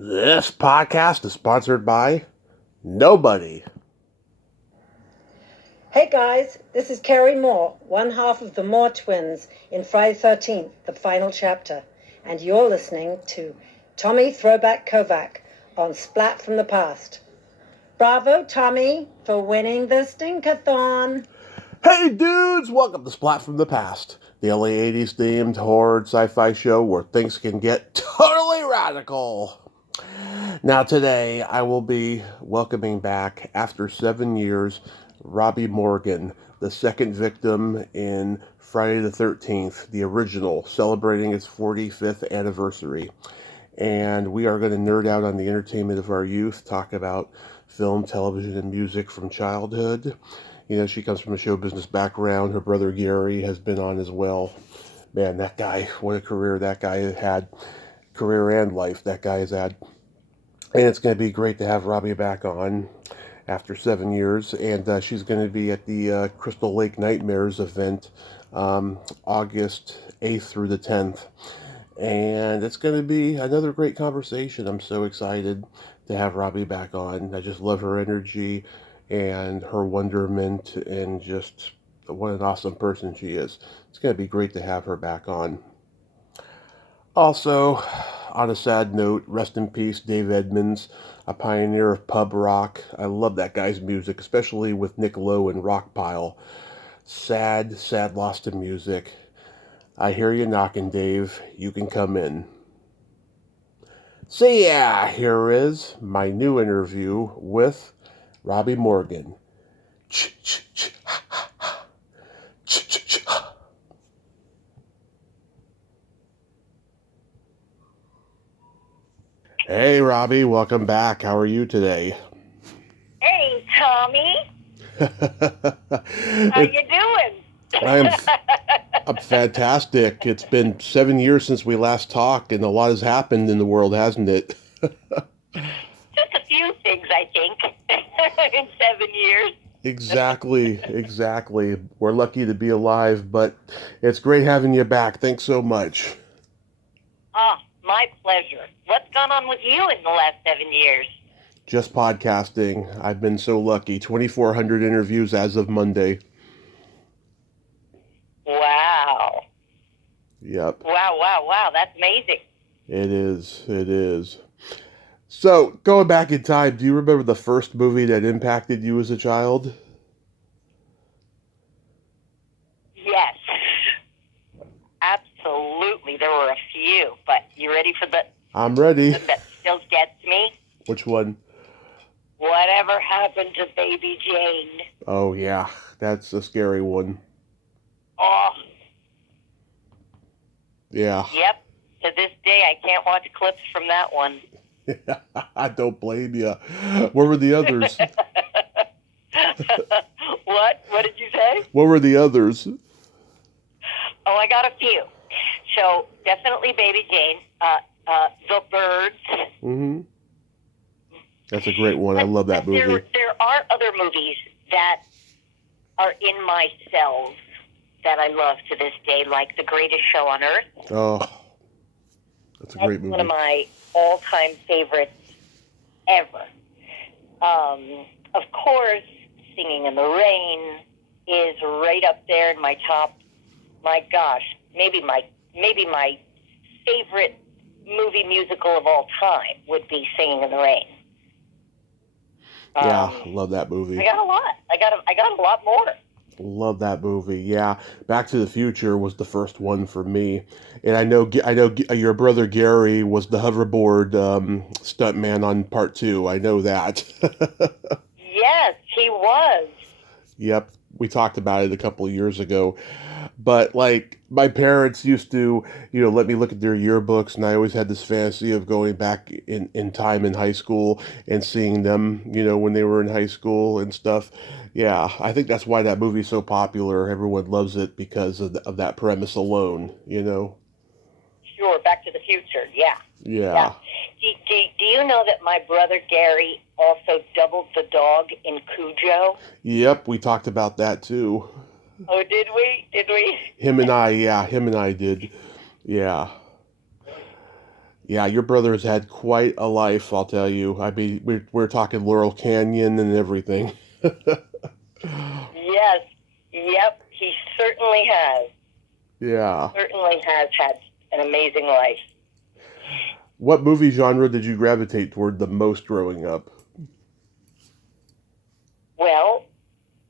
This podcast is sponsored by nobody. Hey guys, this is Carrie Moore, one half of the Moore twins in Friday the 13th, the final chapter, and you're listening to Tommy Throwback Kovac on Splat from the Past. Bravo, Tommy, for winning the Stinkathon. Hey dudes, welcome to Splat from the Past, the LA 80s themed horror sci-fi show where things can get totally radical. Now today I will be welcoming back, after 7 years, Robbi Morgan, the second victim in Friday the 13th, the original, celebrating its 45th anniversary. And we are going to nerd out on the entertainment of our youth, talk about film, television, and music from childhood. You know, she comes from a show business background. Her brother Gary has been on as well. Man, that guy, what a career that guy had. Career and life that guy has had. And it's going to be great to have Robbi back on after 7 years. And she's going to be at the Crystal Lake Nightmares event August 8th through the 10th. And it's going to be another great conversation. I'm so excited to have Robbi back on. I just love her energy and her wonderment and just what an awesome person she is. It's going to be great to have her back on. Also, on a sad note, rest in peace, Dave Edmunds, a pioneer of pub rock. I love that guy's music, especially with Nick Lowe and Rockpile. Sad loss to music. I hear you knocking, Dave. You can come in. So yeah, here is my new interview with Robbi Morgan. Hey, Robbi, welcome back. How are you today? Hey, Tommy. How you doing? I'm fantastic. It's been 7 years since we last talked, and a lot has happened in the world, hasn't it? Just a few things, I think, in 7 years. Exactly. We're lucky to be alive, but it's great having you back. Thanks so much. My pleasure. What's gone on with you in the last 7 years? Just podcasting. I've been so lucky. 2,400 interviews as of Monday. Wow. Yep. Wow. That's amazing. It is. So, going back in time, do you remember the first movie that impacted you as a child? Yes. Absolutely. There were a few, but you ready for the... I'm ready. That still gets me? Which one? Whatever happened to Baby Jane? Oh, yeah. That's a scary one. Oh. Yeah. Yep. To this day, I can't watch clips from that one. I don't blame you. What were the others? What? What did you say? What were the others? Oh, I got a few. So, definitely Baby Jane. The Birds. Mm-hmm. That's a great one. I love that movie. There are other movies that are in my cells that I love to this day, like The Greatest Show on Earth. Oh, that's a great movie. One of my all-time favorites ever. Of course, Singing in the Rain is right up there in my top. My gosh, maybe my favorite movie musical of all time would be Singing in the Rain. Yeah, love that movie. I got a lot. I got a lot more. Love that movie. Yeah, Back to the Future was the first one for me, and I know your brother Gary was the hoverboard stuntman on part 2. I know that. Yes, he was. Yep, we talked about it a couple of years ago. But, like, my parents used to, let me look at their yearbooks, and I always had this fantasy of going back in time in high school and seeing them, when they were in high school and stuff. Yeah, I think that's why that movie's so popular. Everyone loves it because of that premise alone, Sure, Back to the Future, yeah. Yeah. Do you know that my brother Gary also doubled the dog in Cujo? Yep, we talked about that, too. Oh, did we? Him and I did. Yeah. Yeah, your brother has had quite a life, I'll tell you. I mean, we're talking Laurel Canyon and everything. Yes. Yep. He certainly has. Yeah. Certainly has had an amazing life. What movie genre did you gravitate toward the most growing up? Well,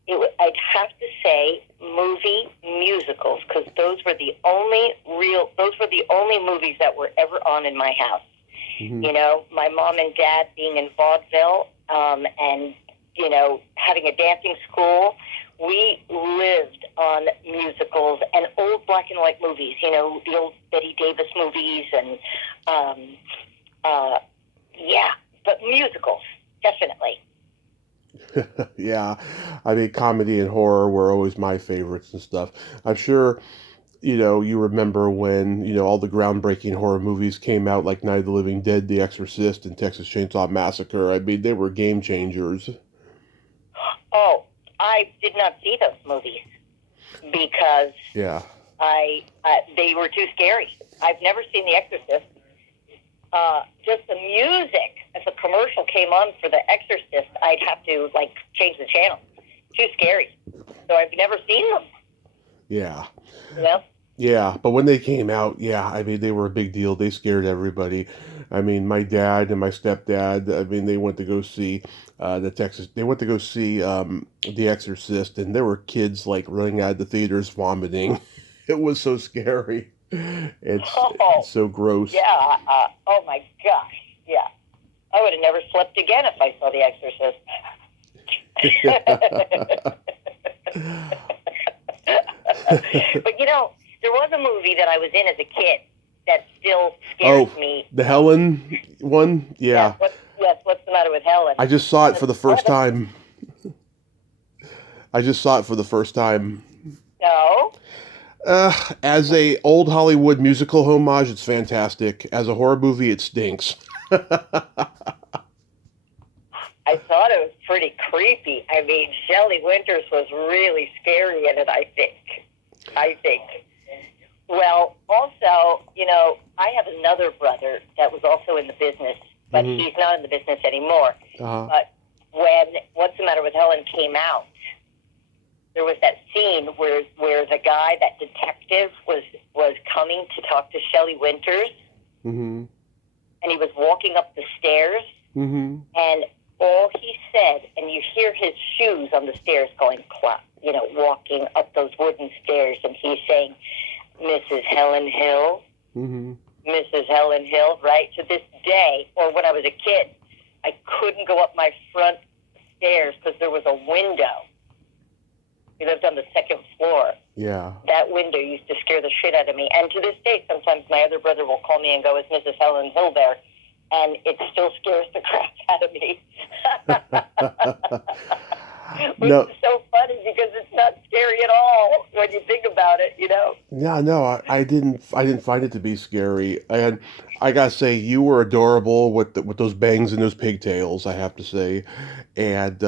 I'd have to say movie musicals, because those were the only movies that were ever on in my house. Mm-hmm. You know, my mom and dad being in vaudeville, and, you know, having a dancing school. We lived on musicals and old black and white movies, you know, the old Betty Davis movies and, yeah, but musicals, definitely. Yeah, I mean, comedy and horror were always my favorites and stuff. I'm sure, you remember when, all the groundbreaking horror movies came out, like Night of the Living Dead, The Exorcist, and Texas Chainsaw Massacre. I mean, they were game changers. Oh, I did not see those movies because Yeah. they were too scary. I've never seen The Exorcist. Just the music, if a commercial came on for The Exorcist, I'd have to, change the channel. Too scary. So I've never seen them. Yeah. You know? Yeah, but when they came out, yeah, I mean, they were a big deal. They scared everybody. I mean, my dad and my stepdad, I mean, they went to go see they went to go see The Exorcist, and there were kids, running out of the theaters vomiting. It was so scary. It's so gross. Yeah. Oh, my gosh. Yeah. I would have never slept again if I saw The Exorcist. But, there was a movie that I was in as a kid that still scares me. The Helen one? Yeah. What's the matter with Helen? I just saw it for the first time. No? As a old Hollywood musical homage, it's fantastic. As a horror movie, it stinks. I thought it was pretty creepy. I mean, Shelley Winters was really scary in it, I think. Well, also, I have another brother that was also in the business, but he's not in the business anymore. Uh-huh. But when What's the Matter with Helen came out, there was that scene where the guy, that detective, was coming to talk to Shelley Winters, Mm-hmm. and he was walking up the stairs, Mm-hmm. and all he said, and you hear his shoes on the stairs going clop, walking up those wooden stairs, and he's saying, Mrs. Helen Hill, Mm-hmm. Mrs. Helen Hill, right? To this day, or when I was a kid, I couldn't go up my front stairs because there was a window. We lived on the second floor. Yeah. That window used to scare the shit out of me. And to this day, sometimes my other brother will call me and go, is Mrs. Helen Hill there? And it still scares the crap out of me. Which is so funny because it's not scary at all when you think about it, Yeah, no, I didn't find it to be scary. And I gotta say, you were adorable with those bangs and those pigtails, I have to say. And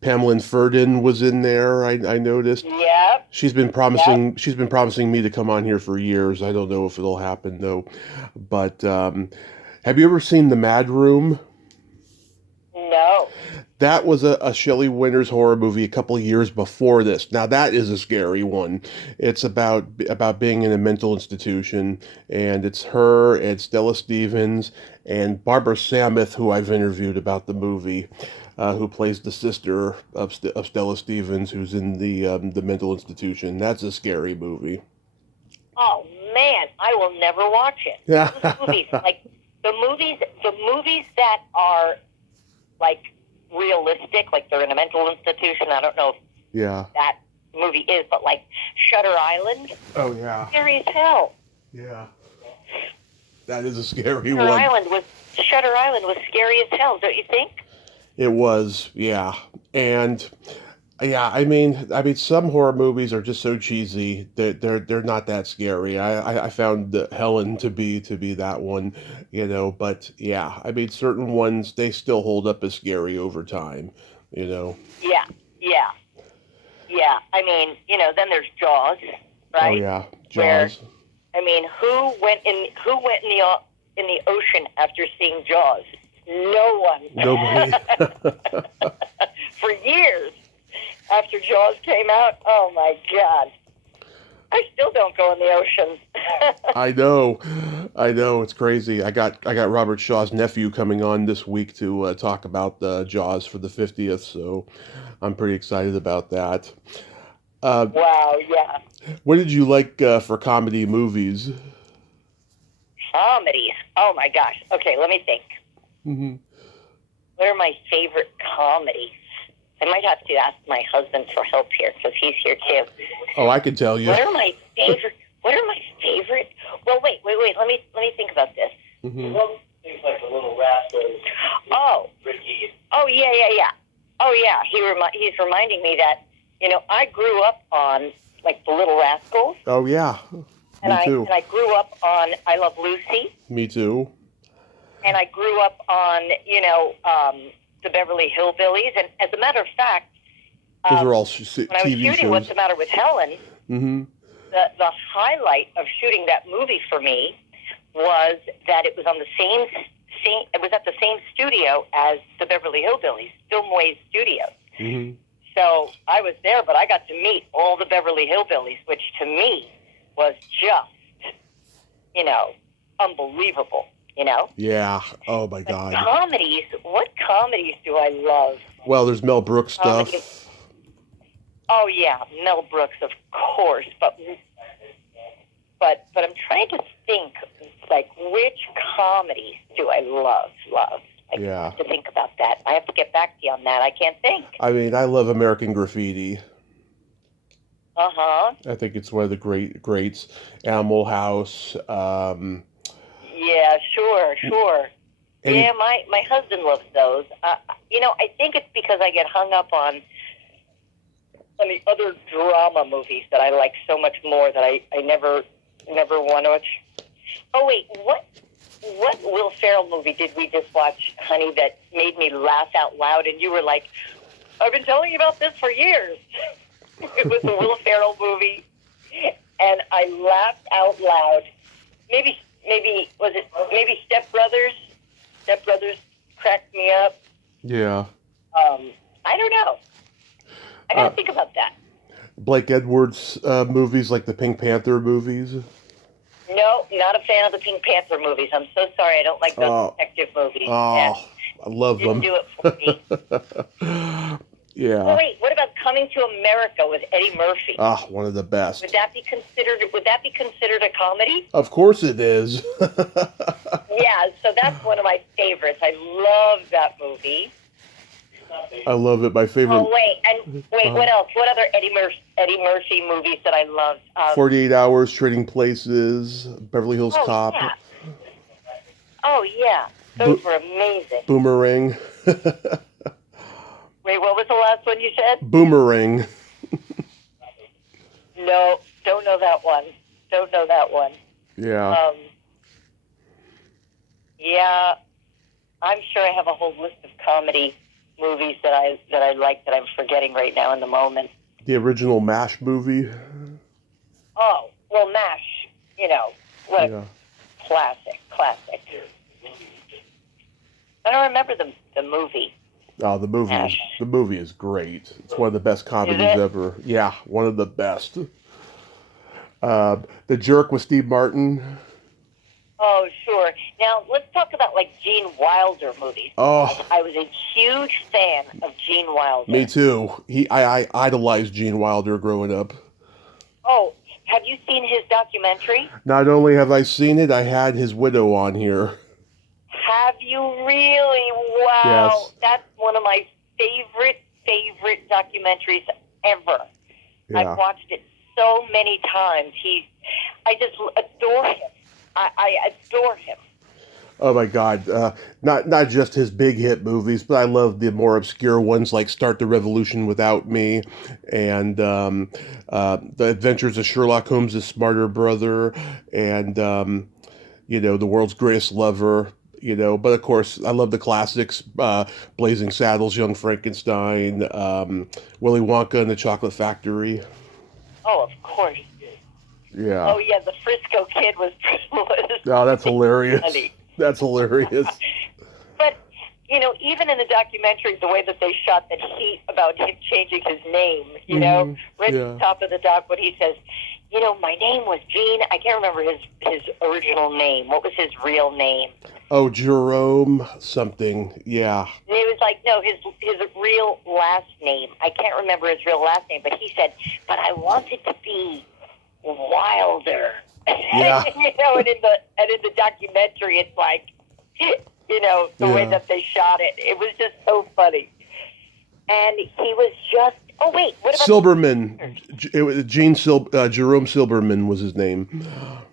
Pamela Ferdin was in there. I noticed. Yeah. She's been promising me to come on here for years. I don't know if it'll happen though. But have you ever seen The Mad Room? No. That was a Shelley Winters horror movie a couple of years before this. Now that is a scary one. It's about being in a mental institution, and it's her and Stella Stevens and Barbara Sameth, who I've interviewed about the movie, who plays the sister of Stella Stevens, who's in the mental institution. That's a scary movie. Oh man, I will never watch it. Yeah. The movies that are realistic, like they're in a mental institution. I don't know if that movie is, but Shutter Island. Oh yeah. Scary as hell. Yeah. That is a scary one. Shutter Island was scary as hell, don't you think? It was, yeah. And yeah, I mean, some horror movies are just so cheesy that they're not that scary. I found Helen to be that one, But yeah, I mean, certain ones they still hold up as scary over time, Yeah. I mean, then there's Jaws, right? Oh yeah, Jaws. Who went in in the ocean after seeing Jaws. No one. Nobody. For years after Jaws came out, oh my God. I still don't go in the ocean. I know. It's crazy. I got Robert Shaw's nephew coming on this week to talk about Jaws for the 50th, so I'm pretty excited about that. Wow, yeah. What did you like for comedy movies? Comedies. Oh my gosh. Okay, let me think. Mm-hmm. What are my favorite comedies? I might have to ask my husband for help here because he's here too. Oh, I can tell you. What are my favorite? Well, wait. Let me think about this. Mm-hmm. Well, things like the Little Rascals. Oh. Ricky. Oh yeah. Oh yeah. He's reminding me that I grew up on like the Little Rascals. Oh yeah. Me too. And I grew up on I Love Lucy. Me too. And I grew up on the Beverly Hillbillies. And as a matter of fact, those are all when TV I was shooting shows. What's the Matter with Helen, Mm-hmm. the highlight of shooting that movie for me was that it was on the same it was at the same studio as the Beverly Hillbillies, Filmways Studios. Mm-hmm. So I was there, but I got to meet all the Beverly Hillbillies, which to me was just, unbelievable, Yeah. Oh my But God. comedies, what comedies do I love? Well, there's Mel Brooks stuff. Comedies. Oh yeah, Mel Brooks, of course, but I'm trying to think, like, which comedies do I love? I Yeah. have to think about that. I have to get back to you on that. I can't think. I mean, I love American Graffiti. Uh-huh. I think it's one of the greats. Animal House. Yeah, sure. Yeah, my husband loves those. I think it's because I get hung up on the other drama movies that I like so much more that I never want to watch. Oh wait, what Will Ferrell movie did we just watch, honey, that made me laugh out loud? And you were like, "I've been telling you about this for years." It was a Will Ferrell movie, and I laughed out loud. Maybe was it Step Brothers? Step Brothers cracked me up. Yeah. I don't know. I gotta think about that. Blake Edwards movies, like the Pink Panther movies. No, not a fan of the Pink Panther movies. I'm so sorry. I don't like those detective movies. Oh, I love them. Didn't do it for me. Yeah. Oh, wait, what about Coming to America with Eddie Murphy? One of the best. Would that be considered a comedy? Of course it is. Yeah, so that's one of my favorites. I love that movie. I love it. My favorite. Oh wait, what else? What other Eddie Murphy movies that I loved? 48 Hours, Trading Places, Beverly Hills Cop. Yeah. Oh yeah, those were amazing. Boomerang. Wait, what was the last one you said? Boomerang. No, don't know that one. Yeah. Yeah, I'm sure I have a whole list of comedy movies that I like that I'm forgetting right now in the moment. The original MASH movie. Oh, well, MASH, what a classic. I don't remember the movie. Oh, the movie is great. It's one of the best comedies ever. Yeah, one of the best. The Jerk with Steve Martin. Oh, sure. Now, let's talk about, like, Gene Wilder movies. Oh. I was a huge fan of Gene Wilder. Me too. I idolized Gene Wilder growing up. Oh, have you seen his documentary? Not only have I seen it, I had his widow on here. Have you really? Wow. Yes. That's one of my favorite documentaries ever. Yeah. I've watched it so many times. I just adore him. I adore him. Oh my God! Not just his big hit movies, but I love the more obscure ones like "Start the Revolution Without Me" and "The Adventures of Sherlock Holmes' Smarter Brother" and "The World's Greatest Lover." But of course, I love the classics: "Blazing Saddles," "Young Frankenstein," "Willy Wonka and the Chocolate Factory." Oh, of course. Yeah. Oh yeah, the Frisco Kid was. Oh, that's hilarious. Funny. That's hilarious. But, even in the documentary, the way that they shot that heat about him changing his name, right at the top of the doc, when he says, my name was Gene. I can't remember his original name. What was his real name? Oh, Jerome something. Yeah. And it was like, no, his real last name. I can't remember his real last name, but he said, but I wanted to be Wilder. Yeah. and in the documentary, it's like, the way that they shot it. It was just so funny. And he was just, oh, wait, what about Silberman. It was Jerome Silberman was his name.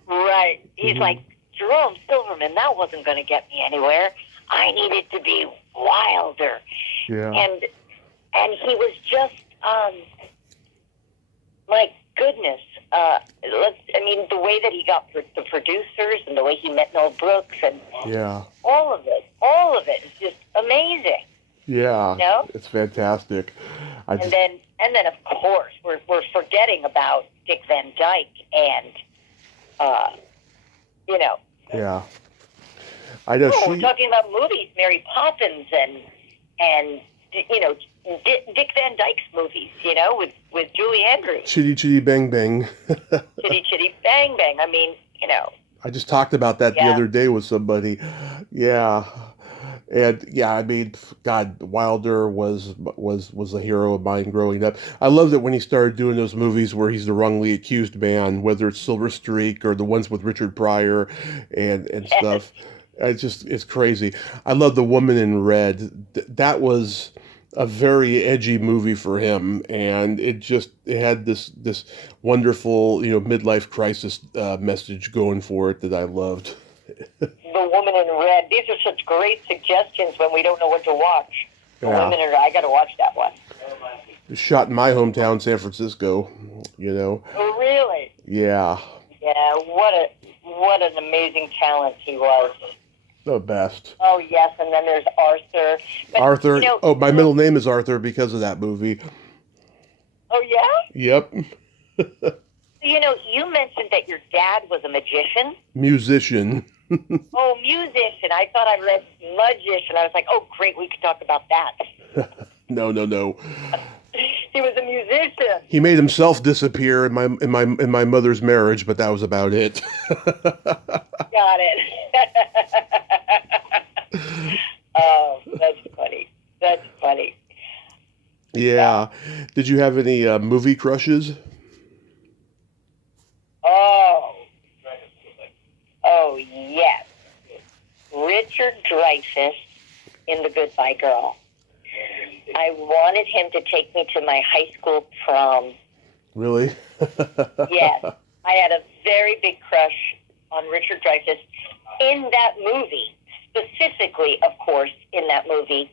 Right. He's like, Jerome Silverman, that wasn't going to get me anywhere. I needed to be Wilder. Yeah. And he was just, my goodness. The way that he got the producers and the way he met Mel Brooks and all of it is just amazing. Yeah. No? It's fantastic. And then of course we're forgetting about Dick Van Dyke and Yeah. I know. We're talking about movies, Mary Poppins and Dick Van Dyke's movies, with Julie Andrews. Chitty Chitty Bang Bang. Chitty Chitty Bang Bang. I mean, I just talked about that the other day with somebody. Yeah. And I mean, God, Wilder was a hero of mine growing up. I loved it when he started doing those movies where he's the wrongly accused man, whether it's Silver Streak or the ones with Richard Pryor and stuff. It's crazy. I love The Woman in Red. That was a very edgy movie for him, and it had this wonderful midlife crisis message going for it that I loved. The Woman in Red. These are such great suggestions when we don't know what to watch. The Woman in Red. I got to watch that one. It's shot in my hometown, San Francisco. Oh, really? Yeah. Yeah. What an amazing talent he was. The best. Oh, yes, and then there's Arthur. But, Arthur. My middle name is Arthur because of that movie. Oh, yeah? Yep. You mentioned that your dad was a magician. Musician. Oh, musician. I thought I read magician. I was like, oh, great, we could talk about that. No. He was a musician. He made himself disappear in my mother's marriage, but that was about it. Got it. Oh, that's funny. That's funny. Yeah. Did you have any movie crushes? Oh, yes. Richard Dreyfuss in The Goodbye Girl. I wanted him to take me to my high school prom. Really? Yes. I had a very big crush on Richard Dreyfuss in that movie. Specifically, of course, in that movie.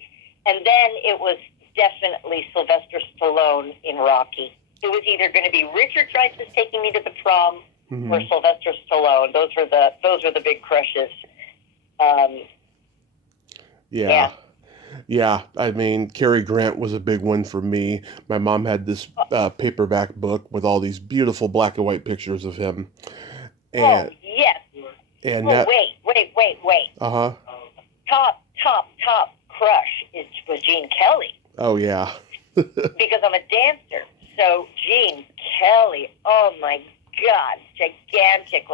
And then it was definitely Sylvester Stallone in Rocky. It was either going to be Richard Dreyfuss taking me to the prom or Sylvester Stallone. Those were the big crushes. Yeah. I mean, Cary Grant was a big one for me. My mom had this paperback book with all these beautiful black and white pictures of him. And, yes. And wait. Uh-huh. Top crush was Gene Kelly. Oh, yeah. Because I'm a dancer. So Gene Kelly, oh my God, gigantic,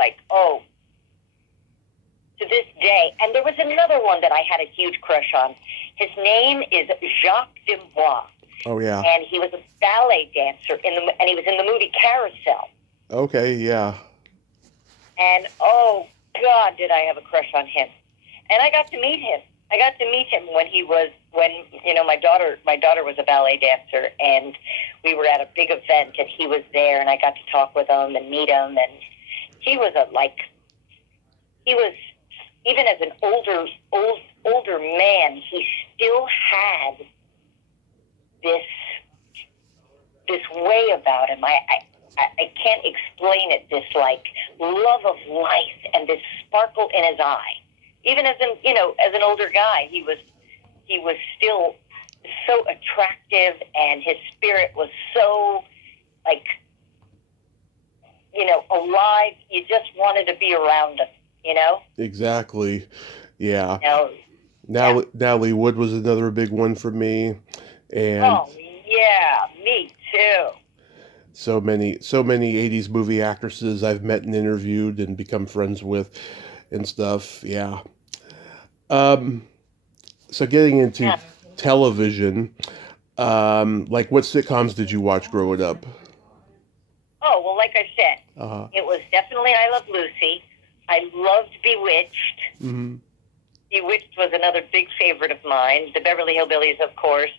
to this day. And there was another one that I had a huge crush on. His name is Jacques Dubois. Oh, yeah. And he was a ballet dancer, and he was in the movie Carousel. Okay, yeah. And, oh, God, did I have a crush on him. And I got to meet him. when my daughter was a ballet dancer, and we were at a big event, and he was there, and I got to talk with him and meet him, and he was even as an older man, he still had this way about him. I can't explain it. This love of life and this sparkle in his eye. Even as an older guy, he was still so attractive, and his spirit was so alive. You just wanted to be around him. Exactly. Yeah. You know, Natalie Wood was another big one for me. And oh yeah, me too. so many 80s movie actresses I've met and interviewed and become friends with and stuff. Yeah. So getting into Yeah. television, like what sitcoms did you watch growing up? Oh well, like I said, Uh-huh. it was definitely I Love Lucy. I loved Bewitched. Mm-hmm. Bewitched was another big favorite of mine. The Beverly Hillbillies, of course.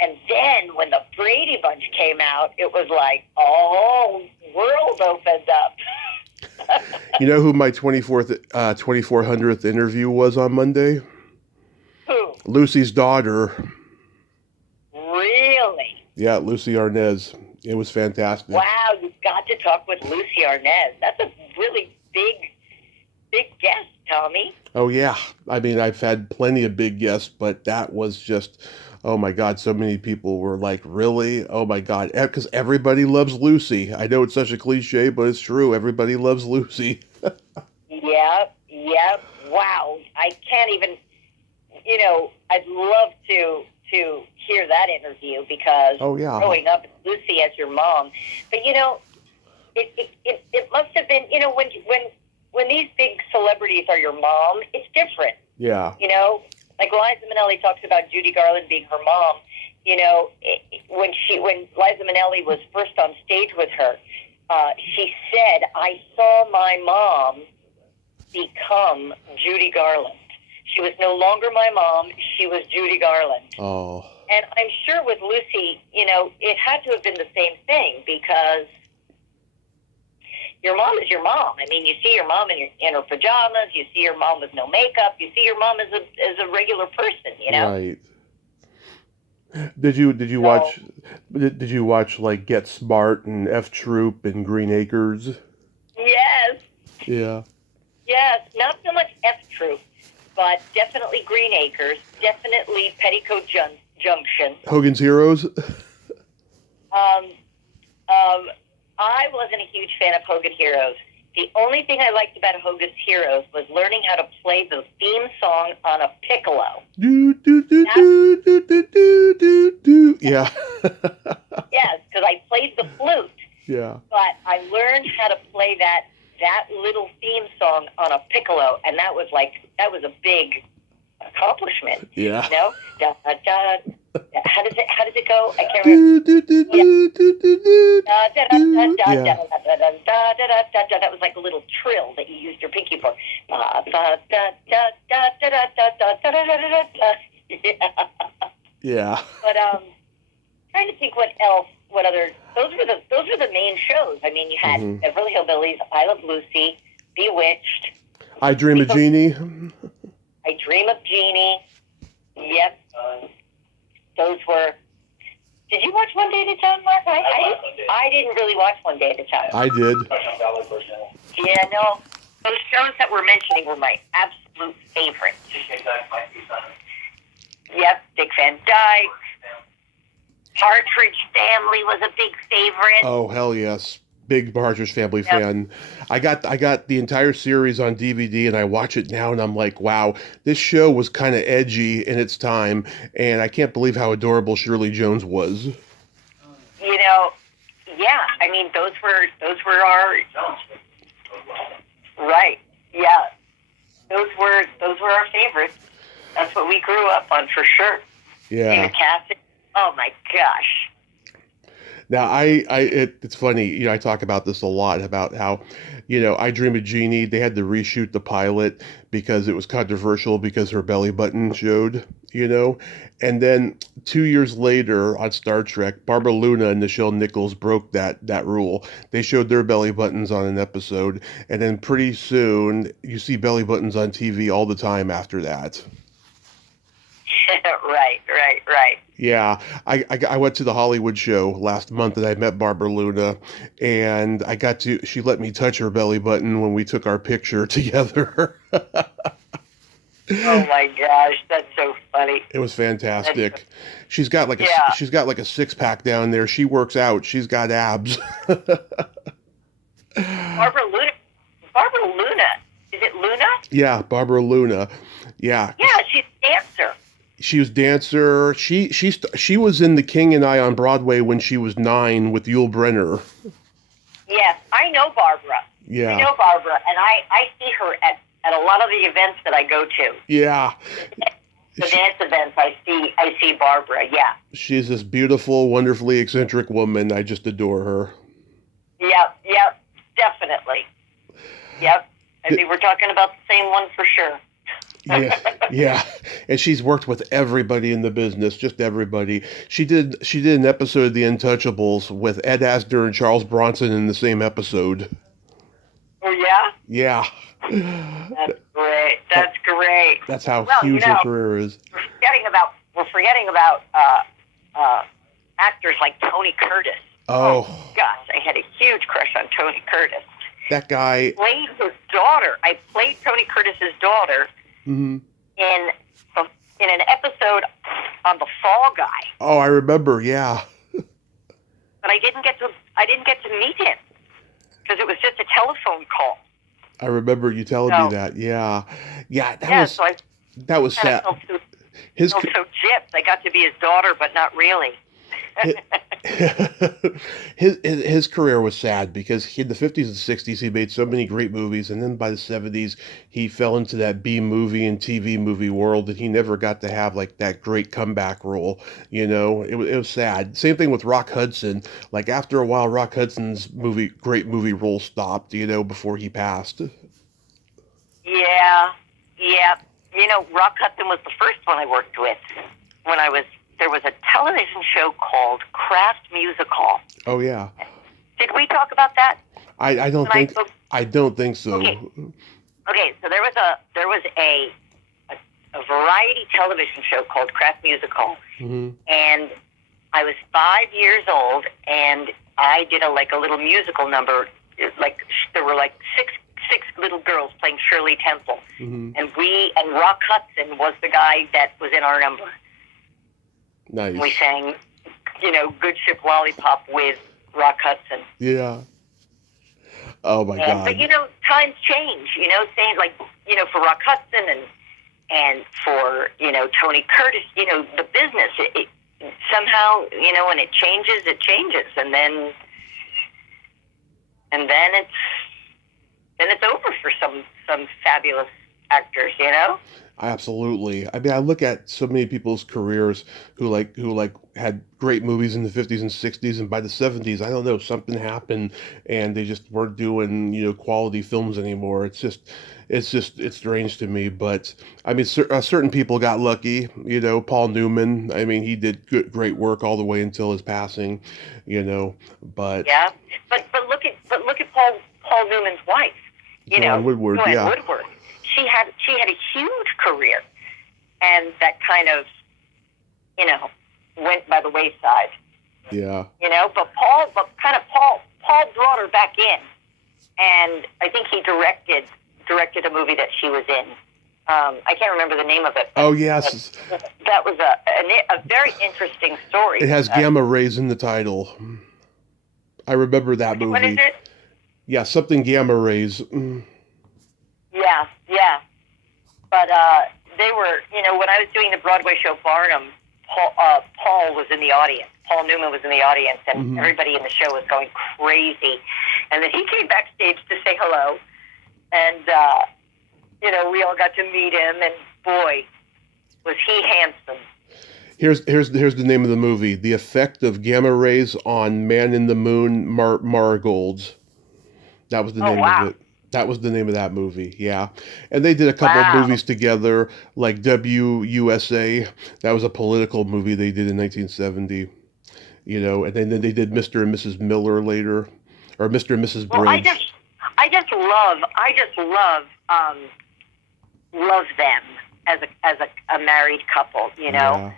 And then when the Brady Bunch came out, it was like a whole world opened up. You know who my 2400th interview was on Monday? Who? Lucy's daughter. Really? Yeah, Lucy Arnaz. It was fantastic. Wow, you've got to talk with Lucy Arnaz. That's a really big guest, Tommy. Oh, yeah. I mean, I've had plenty of big guests, but that was just, oh my God, so many people were like, really? Oh my God. Because everybody loves Lucy. I know it's such a cliche, but it's true. Everybody loves Lucy. Yep. Wow. I can't even, I'd love to hear that interview because Oh, yeah. growing up with Lucy as your mom. But, it must have been, when these big celebrities are your mom, it's different. Yeah. Like Liza Minnelli talks about Judy Garland being her mom. When Liza Minnelli was first on stage with her, she said, "I saw my mom become Judy Garland. She was no longer my mom; she was Judy Garland." Oh. And I'm sure with Lucy, it had to have been the same thing because your mom is your mom. I mean, you see your mom in her pajamas. You see your mom with no makeup. You see your mom as a regular person. Right. Did you watch? Did you watch like Get Smart and F Troop and Green Acres? Yes. Yeah. Yes. Not so much F Troop, but definitely Green Acres. Definitely Petticoat Junction. Hogan's Heroes. I wasn't a huge fan of Hogan Heroes. The only thing I liked about Hogan's Heroes was learning how to play the theme song on a piccolo. Do do do do do do do do do. Yeah. Yes, because I played the flute. Yeah. But I learned how to play that little theme song on a piccolo, and that was a big accomplishment. Yeah. Da, da, da. How does it go? I can't remember. Do do do do do do. Da, da, da, da, da, Yeah. da, da, da, da, da, da, da. That was like a little trill that you used your pinky for. Da, da, da, da, da, da, da, da, da, da, da, da. Yeah. Yeah. But trying to think what other. Those were the main shows. I mean, you had Beverly Hillbillies, I Love Lucy, Bewitched, I Dream of Jeannie. I Dream of Jeannie. Yep. Those were. Did you watch One Day at a Time, Mark? I didn't really watch One Day at a Time. I did. Yeah, no. Those shows that we're mentioning were my absolute favorites. Yep, Dick Van Dyke. Partridge Family was a big favorite. Oh hell yes. Big Partridge Family fan. I got the entire series on DVD and I watch it now and I'm like, wow, this show was kind of edgy in its time and I can't believe how adorable Shirley Jones was. Yeah, I mean those were our right. Yeah. Those were our favorites. That's what we grew up on for sure. Yeah. David Cassidy. Oh my gosh. Now, it's funny, I talk about this a lot, about how, I Dream of Jeannie, they had to reshoot the pilot because it was controversial because her belly button showed, and then 2 years later on Star Trek, Barbara Luna and Nichelle Nichols broke that rule. They showed their belly buttons on an episode, and then pretty soon you see belly buttons on TV all the time after that. Right. Yeah, I went to the Hollywood show last month and I met Barbara Luna and she let me touch her belly button when we took our picture together. Oh my gosh, that's so funny. It was fantastic. She's got like a 6-pack down there. She works out. She's got abs. Barbara Luna Is it Luna? Yeah, Barbara Luna. Yeah. Yeah, she's a dancer. She was dancer. She was in The King and I on Broadway when she was 9 with Yul Brynner. Yes, I know Barbara. Yeah. I know Barbara, and I see her at a lot of the events that I go to. Yeah. The dance events, I see Barbara, yeah. She's this beautiful, wonderfully eccentric woman. I just adore her. Yep, definitely. Yep. I think we're talking about the same one for sure. Yeah. And she's worked with everybody in the business, just everybody. She did an episode of The Untouchables with Ed Asner and Charles Bronson in the same episode. Oh, yeah? Yeah. That's great. That's great. That's how huge her career is. We're forgetting about actors like Tony Curtis. Oh gosh, I had a huge crush on Tony Curtis. That guy. I played his daughter. I played Tony Curtis's daughter in an episode on The Fall Guy. Oh, I remember. Yeah. But I didn't get to meet him because it was just a telephone call. I remember you telling me that. Yeah. That was sad. I felt so gypped. I got to be his daughter, but not really. his career was sad because in the 50s and 60s he made so many great movies, and then by the 70s he fell into that B movie and TV movie world, and he never got to have like that great comeback role. You know, it was sad. Same thing with Rock Hudson. Like after a while, Rock Hudson's great movie role stopped. You know, before he passed. Yeah. You know, Rock Hudson was the first one I worked with when there was a television show called Craft Music Hall. Oh yeah. Did we talk about that? I don't think so. Okay, so there was a variety television show called Craft Music Hall. Mm-hmm. And I was 5 years old, and I did a little musical number. Like there were like six little girls playing Shirley Temple, and Rock Hudson was the guy that was in our number. Nice. We sang, Good Ship Lollipop with Rock Hudson. Yeah. Oh my God. But times change. Saying for Rock Hudson and for Tony Curtis, the business it somehow when it changes, and then it's over for some fabulous actors. Absolutely. I mean, I look at so many people's careers who had great movies in the 50s and 60s, and by the 70s, I don't know, something happened and they just weren't doing, quality films anymore. It's strange to me, but I mean, certain people got lucky, Paul Newman. I mean, he did great work all the way until his passing, but yeah, but look at Paul Newman's wife, Joanne Woodward, Joanne Woodward. She had a huge career, and that kind of, went by the wayside. Yeah. But Paul brought her back in, and I think he directed a movie that she was in. I can't remember the name of it. Oh yes. That was a very interesting story. It has gamma rays in the title. I remember that movie. What is it? Yeah, something gamma rays. Yeah. But they were, when I was doing the Broadway show Barnum, Paul was in the audience. Paul Newman was in the audience, and everybody in the show was going crazy. And then he came backstage to say hello, and we all got to meet him, and boy, was he handsome. Here's the name of the movie: The Effect of Gamma Rays on Man in the Moon Marigolds. That was the name of it. That was the name of that movie, yeah. And they did a couple of movies together, like WUSA. That was a political movie they did in 1970, and then they did Mr. and Mrs. Miller later, or Mr. and Mrs. Bridge. Well, I just love them as a married couple, Yeah.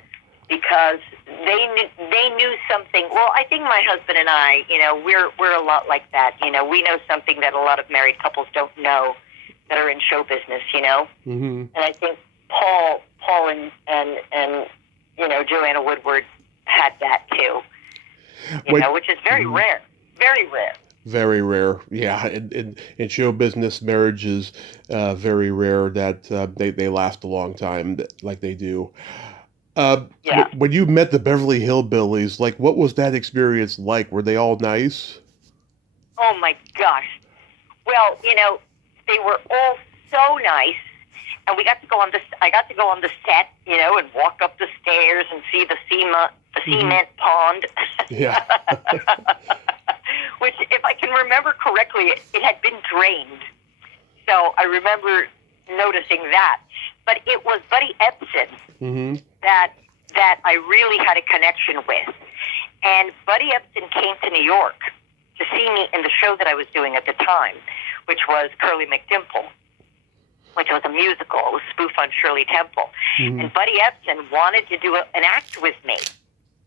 Because they knew something. Well, I think my husband and I, we're a lot like that. We know something that a lot of married couples don't know that are in show business. Mm-hmm. And I think Paul and Joanna Woodward had that too. Which is very rare, very rare. Very rare. Yeah, in show business, marriage is very rare that they last a long time like they do. Yeah. When you met the Beverly Hillbillies, like, what was that experience like? Were they all nice? Oh my gosh. Well, they were all so nice, and we got to go on the. I got to go on the set, and walk up the stairs and see the cement pond. Yeah. Which, if I can remember correctly, it had been drained. So I remember noticing that. But it was Buddy Ebsen that I really had a connection with. And Buddy Ebsen came to New York to see me in the show that I was doing at the time, which was Curly McDimple, which was a musical. It was a spoof on Shirley Temple. And Buddy Ebsen wanted to do an act with me.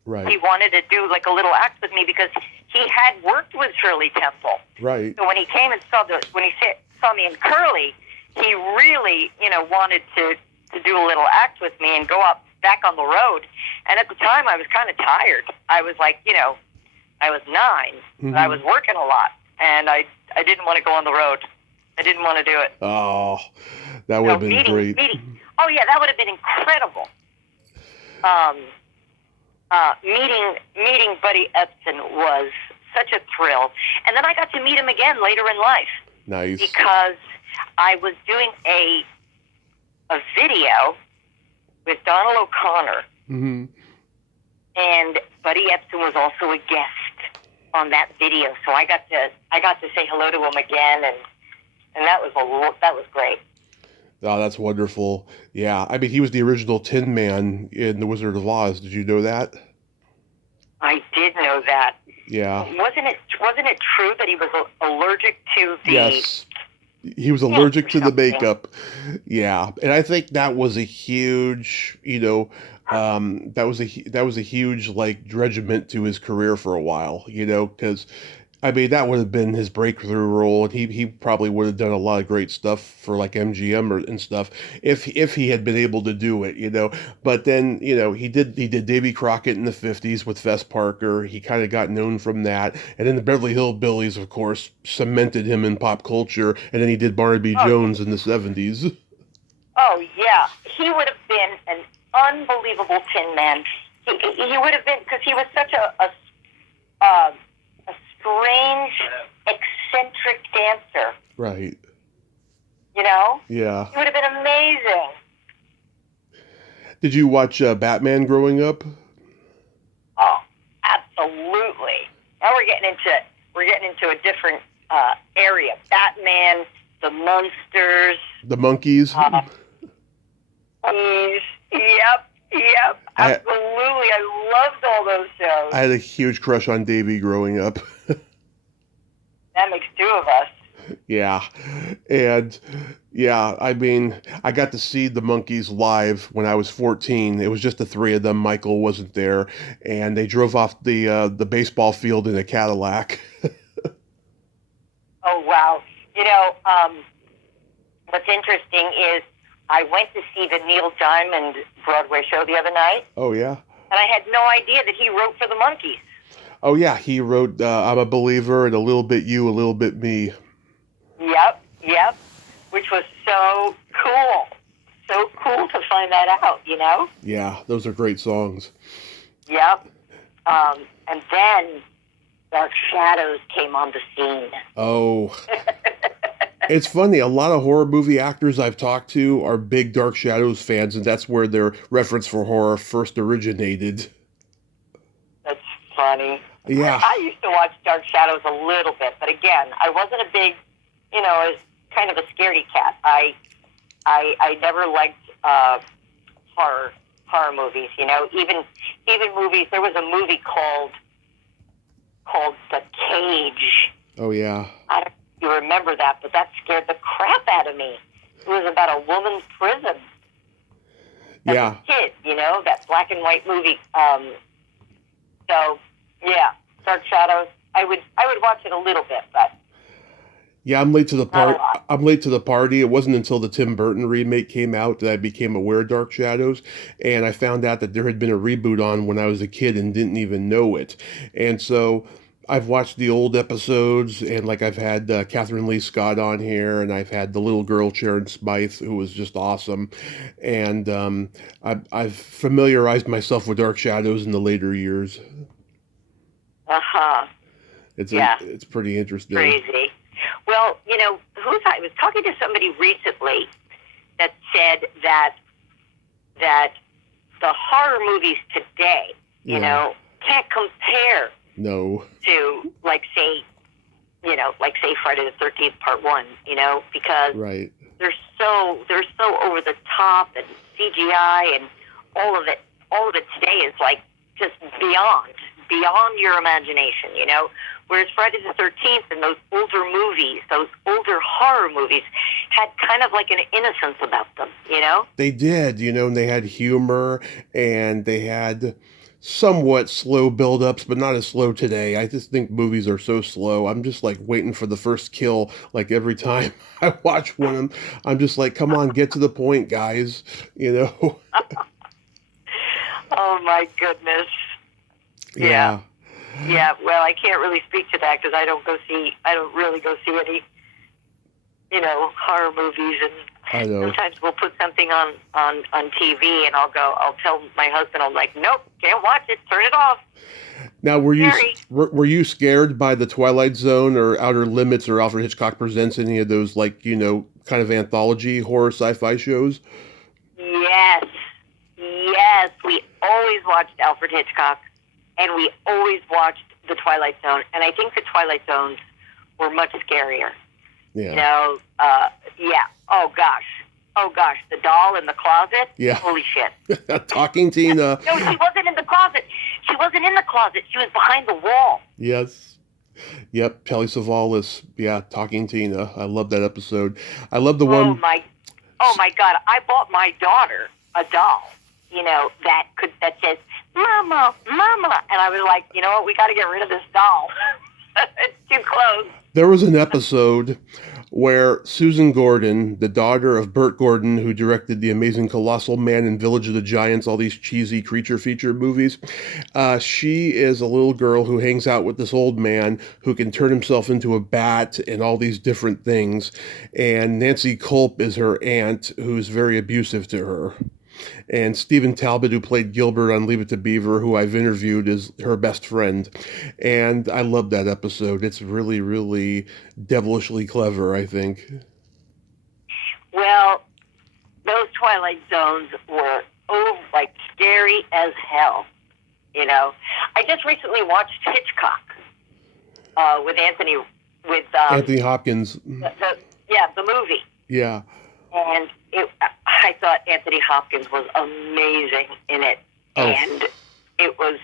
Right. He wanted to do like a little act with me because he had worked with Shirley Temple. Right. So when he came and saw me in Curly, he really, wanted to do a little act with me and go up back on the road. And at the time, I was kind of tired. I was like, I was 9, but I was working a lot, and I didn't want to go on the road. I didn't want to do it. Oh, that would have been great. Oh yeah, that would have been incredible. Meeting Buddy Ebsen was such a thrill, and then I got to meet him again later in life. Nice. Because I was doing a video with Donald O'Connor, and Buddy Ebsen was also a guest on that video. So I got to say hello to him again, and that was great. Oh, that's wonderful. Yeah, I mean, he was the original Tin Man in The Wizard of Oz. Did you know that? I did know that. Yeah. Wasn't it true that he was allergic to the? Yes. He was allergic to the makeup. Yeah, and I think that was a huge, that was a huge like dredgement to his career for a while, because I mean that would have been his breakthrough role, and he probably would have done a lot of great stuff for like MGM and stuff if he had been able to do it, But then he did Davy Crockett in the 50s with Fess Parker. He kind of got known from that, and then the Beverly Hillbillies, of course, cemented him in pop culture, and then he did Barnaby Jones in the 70s. Oh yeah, he would have been an unbelievable Tin Man. He would have been, because he was such a strange, eccentric dancer. Right. Yeah. He would have been amazing. Did you watch Batman growing up? Oh, absolutely. Now we're getting into a different area. Batman, the Munsters, The Monkees. Yep. Absolutely. I loved all those shows. I had a huge crush on Davy growing up. That makes 2 of us. Yeah. And yeah, I mean, I got to see the Monkees live when I was 14. It was just the 3 of them. Michael wasn't there, and they drove off the baseball field in a Cadillac. Oh wow. What's interesting is I went to see the Neil Diamond Broadway show the other night. Oh yeah. And I had no idea that he wrote for the Monkees. Oh yeah, he wrote I'm a Believer and A Little Bit You, A Little Bit Me. Yep. Which was so cool. So cool to find that out, Yeah, those are great songs. Yep. And then Dark Shadows came on the scene. Oh. It's funny, a lot of horror movie actors I've talked to are big Dark Shadows fans, and that's where their reference for horror first originated. That's funny. Yeah. I used to watch Dark Shadows a little bit, but again, I wasn't a big, I was kind of a scaredy cat. I never liked horror movies, even movies. There was a movie called The Cage. Oh yeah. I don't know if you remember that, but that scared the crap out of me. It was about a woman's prison. Yeah. Kid, that black and white movie. So yeah, Dark Shadows. I would watch it a little bit, but. Yeah, I'm late to the party. It wasn't until the Tim Burton remake came out that I became aware of Dark Shadows, and I found out that there had been a reboot on when I was a kid and didn't even know it. And so I've watched the old episodes, and like I've had Catherine Lee Scott on here, and I've had the little girl Sharon Smythe, who was just awesome, and I've familiarized myself with Dark Shadows in the later years. Uh-huh. It's pretty interesting. Crazy. Well, I was talking to somebody recently that said that the horror movies today, can't compare No. to say Friday the 13th Part 1, because Right. they're so over the top, and CGI and all of it today is like just beyond your imagination, Whereas Friday the 13th and those older movies, those older horror movies, had kind of like an innocence about them, They did, and they had humor, and they had somewhat slow build-ups, but not as slow today. I just think movies are so slow. I'm just like waiting for the first kill, like every time I watch one. I'm just like, come on, get to the point, guys, Oh, my goodness. Yeah. Yeah, well, I can't really speak to that because I don't really go see any, horror movies, and I know. sometimes we'll put something on TV, and I'll tell my husband, I'm like, nope, can't watch it, turn it off. Now, were you scared by the Twilight Zone or Outer Limits or Alfred Hitchcock Presents, any of those kind of anthology horror sci-fi shows? Yes, we always watched Alfred Hitchcock. And we always watched The Twilight Zone. And I think the Twilight Zones were much scarier. Yeah. Yeah. Oh, gosh. The doll in the closet? Yeah. Holy shit. Talking Tina. No, she wasn't in the closet. She was behind the wall. Yes. Yep. Telly Savalas. Yeah. Talking Tina. I love that episode. I love the one. Oh, my God. I bought my daughter a doll, that says, Mama. And I was like, you know what? We got to get rid of this doll. It's too close. There was an episode where Susan Gordon, the daughter of Burt Gordon, who directed The Amazing Colossal Man and Village of the Giants, all these cheesy creature feature movies, she is a little girl who hangs out with this old man who can turn himself into a bat and all these different things. And Nancy Culp is her aunt, who's very abusive to her. And Stephen Talbot, who played Gilbert on Leave It to Beaver, who I've interviewed, is her best friend. And I love that episode. It's really, really devilishly clever, I think. Well, those Twilight Zones were, scary as hell, I just recently watched Hitchcock with Anthony Hopkins. The movie. Yeah. And I thought Anthony Hopkins was amazing in it. Oh. And it was,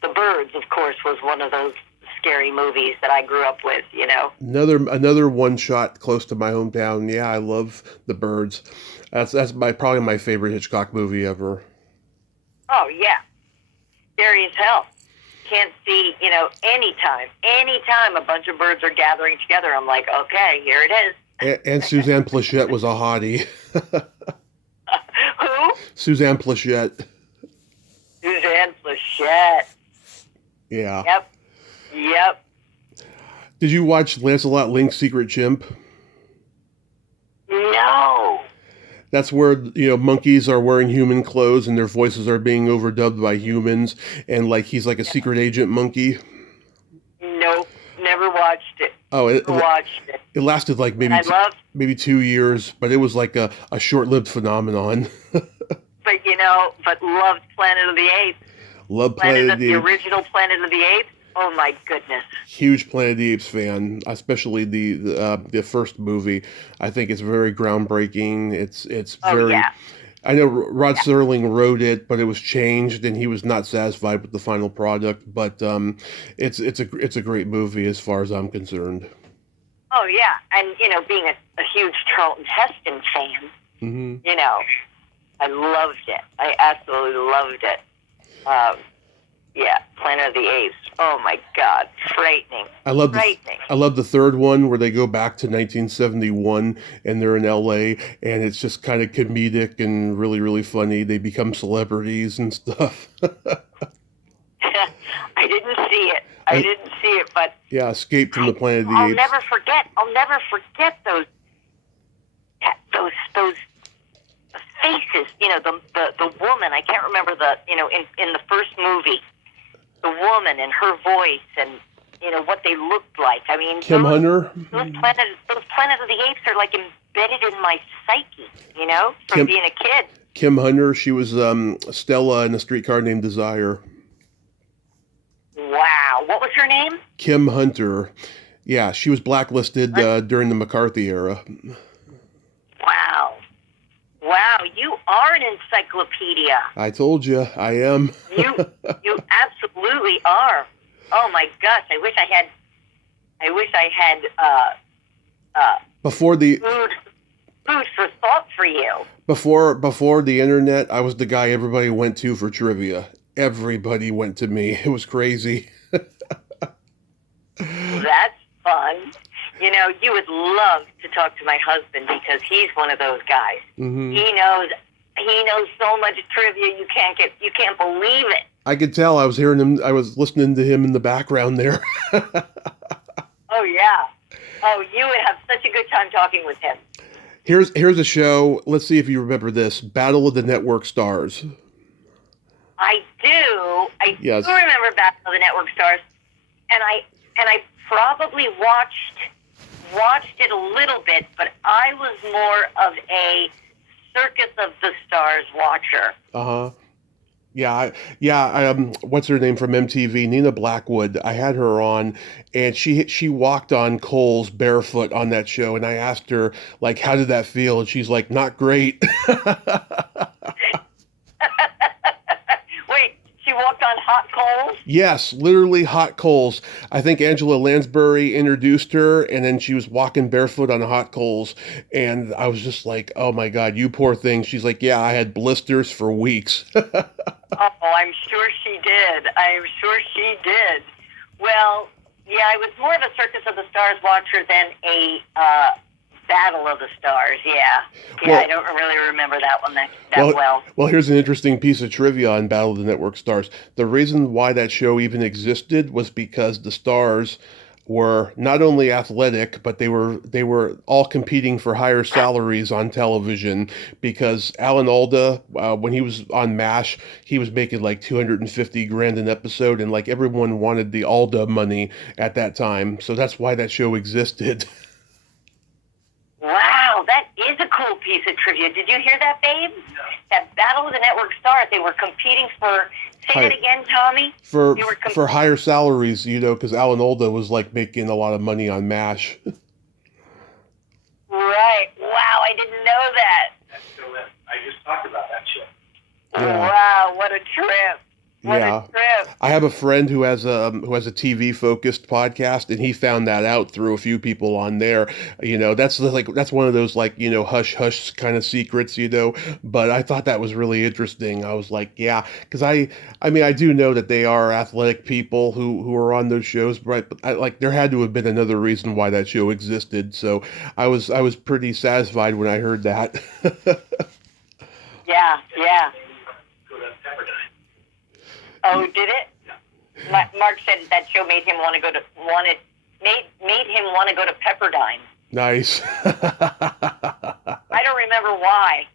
The Birds, of course, was one of those scary movies that I grew up with, Another one shot close to my hometown. Yeah, I love The Birds. That's probably my favorite Hitchcock movie ever. Oh, yeah. Scary as hell. Can't see, anytime a bunch of birds are gathering together, I'm like, okay, here it is. And Suzanne Plachette was a hottie. Who? Suzanne Plachette. Suzanne Plachette. Yeah. Yep. Did you watch Lancelot Link's Secret Chimp? No. That's where, monkeys are wearing human clothes and their voices are being overdubbed by humans. And he's like a secret agent monkey. Nope. Never watched it. Oh, it lasted maybe 2 years, but it was like a short-lived phenomenon. but loved Planet of the Apes. Loved Planet of the Apes. The original Planet of the Apes. Oh my goodness. Huge Planet of the Apes fan, especially the first movie. I think it's very groundbreaking. It's very. Yeah. I know Rod Serling wrote it, but it was changed, and he was not satisfied with the final product. But it's a great movie as far as I'm concerned. Oh yeah, and being a huge Charlton Heston fan, I loved it. I absolutely loved it. Planet of the Apes. Oh my God, frightening. I love the third one where they go back to 1971 and they're in LA, and it's just kind of comedic and really, really funny. They become celebrities and stuff. I didn't see it. I didn't see it, but yeah, Escape from the Planet of the I'll Apes. never forget. I'll never forget those faces. You know, the woman. I can't remember in the first movie, the woman and her voice and what they looked like. I mean, Kim Hunter. Those Planet of the Apes are like embedded in my psyche. From being a kid. Kim Hunter. She was Stella in A Streetcar Named Desire. Wow. What was her name? Kim Hunter. Yeah, she was blacklisted during the McCarthy era. Wow. Wow, you are an encyclopedia. I told you, I am. You absolutely are. Oh my gosh, I wish I had before the food for thought for you. Before the internet, I was the guy everybody went to for trivia. Everybody went to me. It was crazy. That's fun. You would love to talk to my husband because he's one of those guys. Mm-hmm. He knows so much trivia you can't believe it. I could tell. I was hearing him. I was listening to him in the background there. Oh yeah. Oh, you would have such a good time talking with him. Here's a show. Let's see if you remember this. Battle of the Network Stars. I do. Yes. Do remember Battle of the Network Stars, and I probably watched it a little bit, but I was more of a Circus of the Stars watcher. Uh-huh. Yeah. What's her name from MTV? Nina Blackwood. I had her on, and she walked on coals barefoot on that show, and I asked her, like, how did that feel? And she's like, not great. Wait, she walked on hot coals? Yes, literally hot coals. I think Angela Lansbury introduced her, and then she was walking barefoot on hot coals, and I was just like, oh my God, you poor thing. She's like, yeah, I had blisters for weeks. Oh, I'm sure she did. Well, yeah, I was more of a Circus of the Stars watcher than a Battle of the Stars, yeah. Well, I don't really remember that one that well. Well, here's an interesting piece of trivia on Battle of the Network Stars. The reason why that show even existed was because the stars were not only athletic, but they were all competing for higher salaries on television, because Alan Alda, when he was on MASH, he was making like $250,000 an episode, and like everyone wanted the Alda money at that time. So that's why that show existed. Wow, that is a cool piece of trivia. Did you hear that, babe? No. That Battle of the Network Stars, they were competing for... Say that again, Tommy? For higher salaries, because Alan Alda was like making a lot of money on MASH. Right. Wow, I didn't know that. I just talked about that show. Yeah. Wow, what a trip. What a trip. I have a friend who has a TV focused podcast, and he found that out through a few people on there. That's one of those hush hush kind of secrets, but I thought that was really interesting. I was like, yeah, because I do know that they are athletic people who are on those shows, right? But there had to have been another reason why that show existed. So I was pretty satisfied when I heard that. Yeah. Oh, did it? Yeah. Mark said that show made him want to go to Pepperdine. Nice. I don't remember why.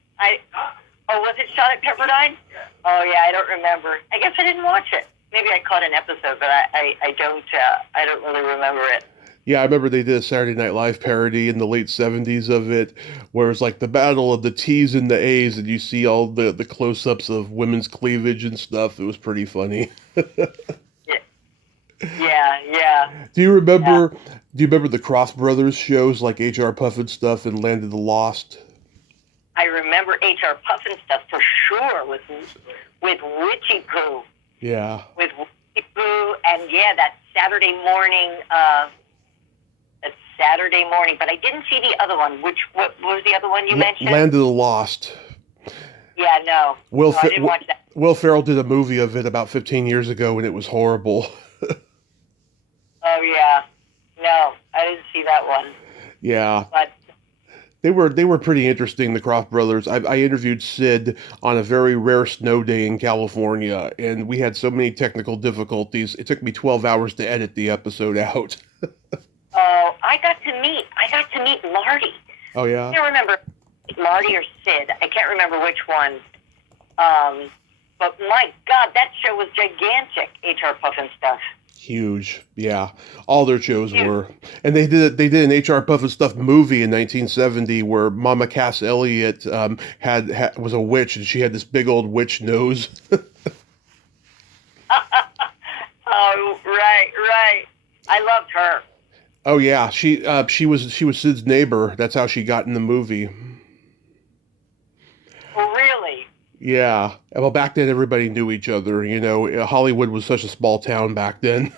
Was it shot at Pepperdine? Yeah. Oh yeah, I don't remember. I guess I didn't watch it. Maybe I caught an episode, but I don't really remember it. Yeah, I remember they did a Saturday Night Live parody in the late 70s of it, where it's like the battle of the T's and the A's, and you see all the close-ups of women's cleavage and stuff. It was pretty funny. Yeah. Do you remember the Cross Brothers shows like H.R. Puffin stuff and Land of the Lost? I remember H.R. Puffin stuff for sure with Witchy Poo. Yeah. With Witchy Poo, and that Saturday morning, but I didn't see the other one. What was the other one you mentioned? Land of the Lost. Yeah, no. I didn't watch that. Will Ferrell did a movie of it about 15 years ago, and it was horrible. Oh, yeah. No, I didn't see that one. Yeah. But They were pretty interesting, the Kroft brothers. I interviewed Sid on a very rare snow day in California, and we had so many technical difficulties. It took me 12 hours to edit the episode out. Oh, I got to meet Marty. Oh I yeah, can't remember Marty or Sid. I can't remember which one. But my God, that show was gigantic. HR Puffin stuff. huge. Yeah, all their shows Huge. were, and they did an HR Puff and Stuff movie in 1970 where Mama Cass Elliot was a witch and she had this big old witch nose. Oh, right. I loved her. Oh yeah, she was Sid's neighbor. That's how she got in the movie. Oh, really? Yeah. Well, back then everybody knew each other. You know, Hollywood was such a small town back then.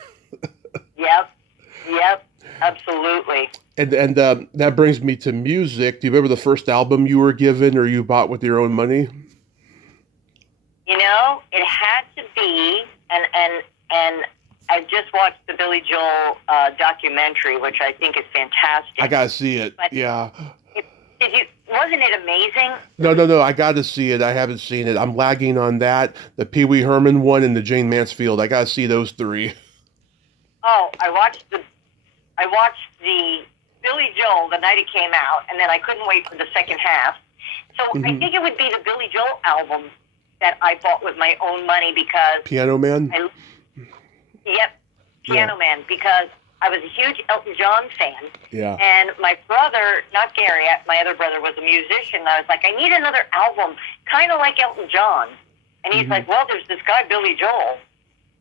Yep, absolutely. And that brings me to music. Do you remember the first album you were given or you bought with your own money? You know, it had to be, and I just watched the Billy Joel documentary, which I think is fantastic. I gotta see it. But Yeah. Wasn't it amazing? No. I gotta see it. I haven't seen it. I'm lagging on that. The Pee Wee Herman one and the Jane Mansfield. I gotta see those three. Oh, I watched the Billy Joel the night it came out, and then I couldn't wait for the second half. So I think it would be the Billy Joel album that I bought with my own money because Piano Man? Piano Man, because I was a huge Elton John fan. Yeah. And my brother, not Gary, my other brother was a musician. And I was like, I need another album, kind of like Elton John. And he's like, well, there's this guy, Billy Joel.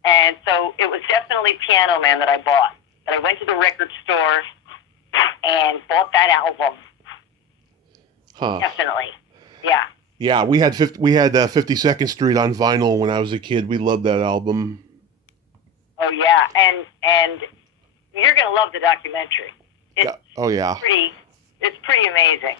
And so it was definitely Piano Man that I bought. But I went to the record store and bought that album. Huh. Definitely. Yeah. Yeah, we had 52nd Street on vinyl when I was a kid. We loved that album. Oh, yeah. And you're going to love the documentary. It's Oh yeah. It's pretty amazing.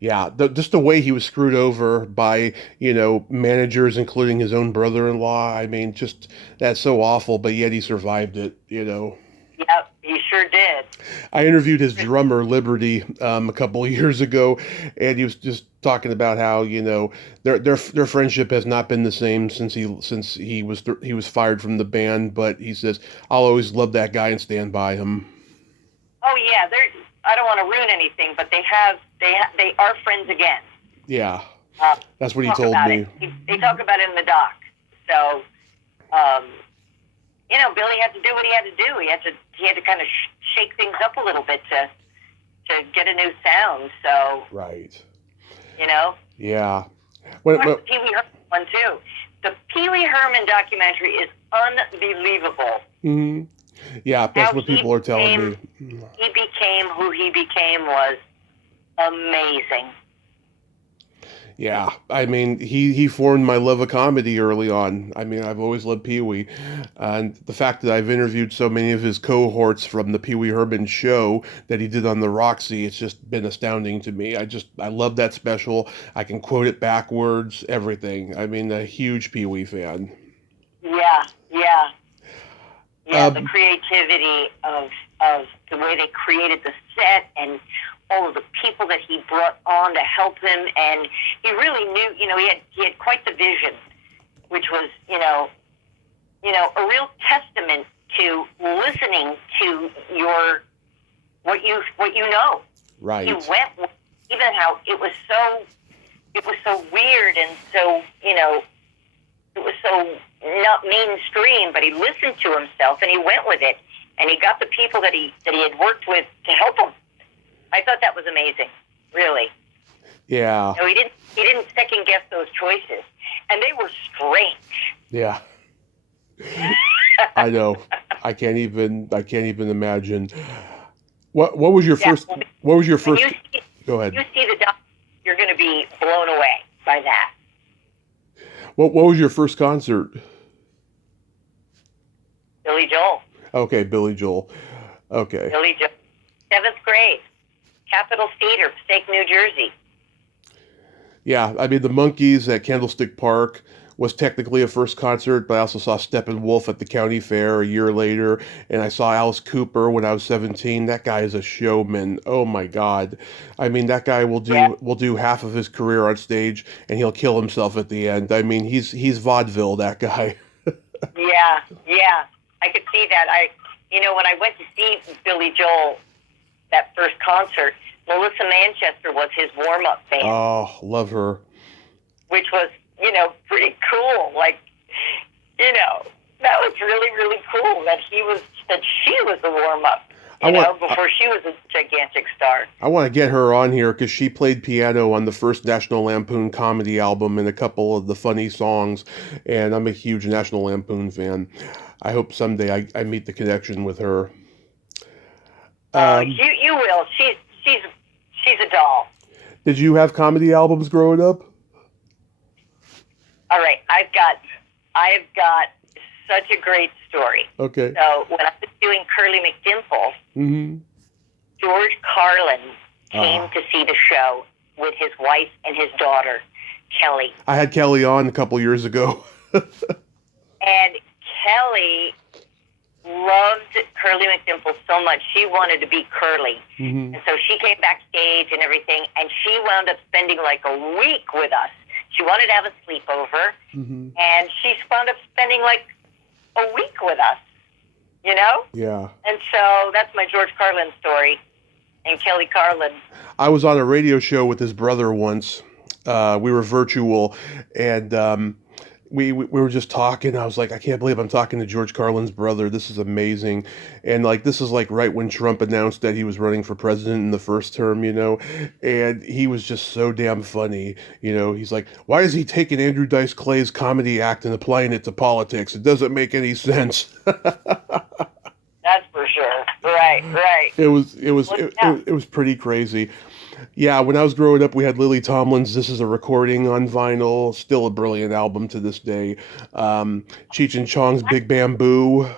Yeah, just the way he was screwed over by, managers, including his own brother-in-law. I mean, just that's so awful, but yet he survived it, Yep, he sure did. I interviewed his drummer, Liberty, a couple of years ago, and he was just talking about how, their friendship has not been the same since he was fired from the band, but he says, I'll always love that guy and stand by him. Oh yeah, I don't want to ruin anything, but they are friends again. Yeah, that's what he Talk told about me. it. They talk about it in the doc. So, Billy had to do what he had to do. He had to kind of shake things up a little bit to get a new sound. So, Right. Watch Yeah. the Pee Wee Herman one too. The Pee Wee Herman documentary is unbelievable. Mm-hmm. Yeah, that's How what people are telling me. He became who he became was amazing. Yeah, I mean, he formed my love of comedy early on. I mean, I've always loved Pee Wee, and the fact that I've interviewed so many of his cohorts from the Pee Wee Herman show that he did on the Roxy, it's just been astounding to me. I love that special. I can quote it backwards, everything. I mean, a huge Pee Wee fan. Yeah. The creativity of the way they created the set and all of the people that he brought on to help him, and he really knew. He had quite the vision, which was a real testament to listening to what you know. Right. He went with, even how it was so weird and so it was so not mainstream, but he listened to himself and he went with it, and he got the people that he had worked with to help him. I thought that was amazing, really. Yeah. He didn't second guess those choices, and they were strange. Yeah. I know. I can't even imagine. What was your first? What was your first? Go ahead. You see the doc, you're going to be blown away by that. What was your first concert? Billy Joel. Okay, Billy Joel. Okay. Billy Joel. 7th grade. Capitol Theater, Passaic, New Jersey. Yeah, I mean the Monkees at Candlestick Park was technically a first concert, but I also saw Steppenwolf at the county fair a year later, and I saw Alice Cooper when I was 17. That guy is a showman. Oh my God. I mean, that guy will do half of his career on stage, and he'll kill himself at the end. I mean, he's vaudeville, that guy. Yeah. I could see that. When I went to see Billy Joel, that first concert, Melissa Manchester was his warm-up band. Oh, love her. Which was, pretty cool. Like, that was really, really cool that she was the warm-up, before she was a gigantic star. I want to get her on here because she played piano on the first National Lampoon comedy album and a couple of the funny songs, and I'm a huge National Lampoon fan. I hope someday I meet the connection with her. You will. She's a doll. Did you have comedy albums growing up? All right, I've got such a great story. Okay. So when I was doing Curly McDimples, George Carlin came to see the show with his wife and his daughter, Kelly. I had Kelly on a couple years ago. And Kelly loved Curly McDimples so much, she wanted to be Curly. And so she came backstage and everything, and she wound up spending like a week with us. She wanted to have a sleepover, and she wound up spending like a week with us, Yeah. And so that's my George Carlin story, and Kelly Carlin. I was on a radio show with his brother once. We were virtual, and we were just talking. I was like, I can't believe I'm talking to George Carlin's brother. This is amazing. And this is right when Trump announced that he was running for president in the first term, and he was just so damn funny. He's like, why is he taking Andrew Dice Clay's comedy act and applying it to politics? It doesn't make any sense. That's for sure. Right. It was pretty crazy. Yeah, when I was growing up, we had Lily Tomlin's This Is a Recording on vinyl, still a brilliant album to this day. Cheech and Chong's Big Bamboo.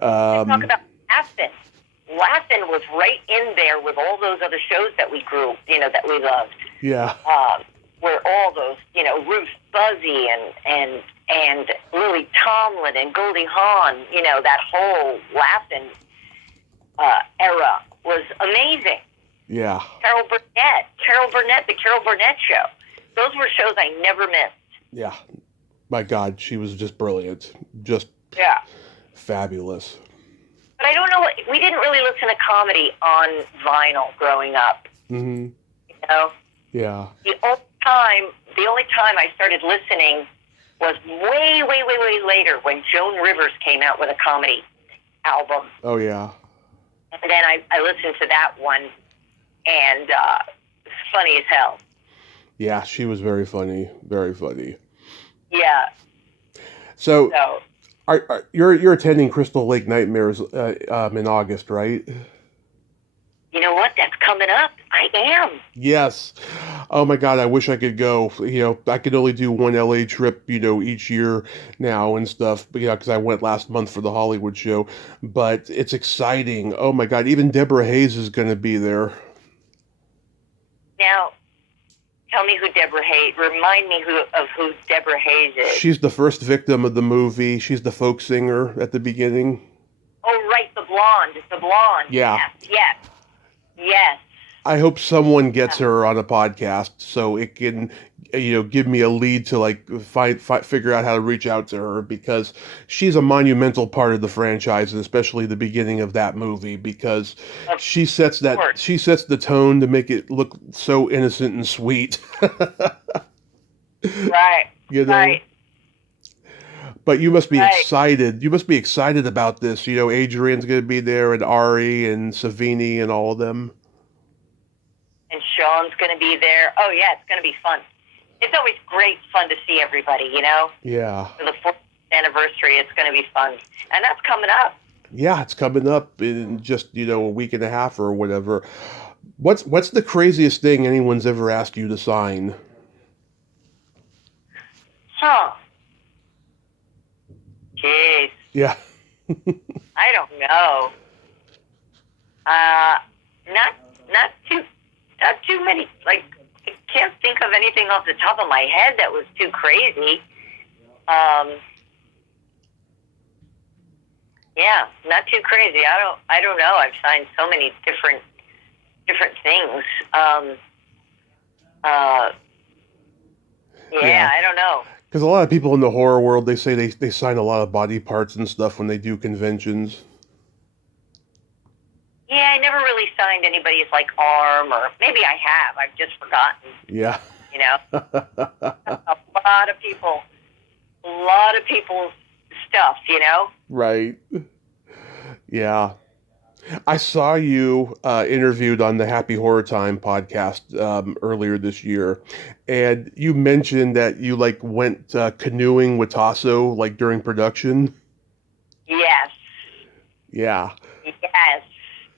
Talk about Laugh-In. Laugh-In was right in there with all those other shows that we grew, that we loved. Yeah. Where all those, Ruth Buzzy and Lily Tomlin and Goldie Hawn, that whole Laugh-In era was amazing. Yeah. Carol Burnett, the Carol Burnett Show. Those were shows I never missed. Yeah. My God, she was just brilliant. Just fabulous. But I don't know, we didn't really listen to comedy on vinyl growing up. Yeah. The only time I started listening was way, way, way, way later when Joan Rivers came out with a comedy album. Oh, yeah. And then I listened to that one, and it's funny as hell. Yeah, she was very funny. Very funny. Yeah. So you're attending Crystal Lake Nightmares in August, right? You know what? That's coming up. I am. Yes. Oh my God, I wish I could go. I could only do one LA trip, each year now and stuff. But because I went last month for the Hollywood show. But it's exciting. Oh my God, even Deborah Hayes is going to be there. Now, tell me who Deborah Hayes. Remind me of who Deborah Hayes is. She's the first victim of the movie. She's the folk singer at the beginning. Oh, right, the blonde. Yeah. Yes. I hope someone gets her on a podcast so it can, give me a lead to figure out how to reach out to her, because she's a monumental part of the franchise, and especially the beginning of that movie, because she sets the tone to make it look so innocent and sweet. Right. Right. But you must be excited. You must be excited about this. Adrian's going to be there, and Ari and Savini and all of them. And Sean's going to be there. Oh, yeah, it's going to be fun. It's always great fun to see everybody, Yeah. For the 4th anniversary, it's going to be fun. And that's coming up. Yeah, it's coming up in just, a week and a half or whatever. What's the craziest thing anyone's ever asked you to sign? Huh. Jeez. Yeah. I don't know. Not too many. I can't think of anything off the top of my head that was too crazy. Yeah, not too crazy. I don't know. I've signed so many different things. Yeah, I don't know. Because a lot of people in the horror world, they say they sign a lot of body parts and stuff when they do conventions. Yeah, I never really signed anybody's like arm, or maybe I have. I've just forgotten. Yeah. You know, a lot of people's stuff. You know. Right. Yeah. I saw you interviewed on the Happy Horror Time podcast earlier this year, and you mentioned that you like went canoeing with Tasso like during production. Yes. Yeah. Yes,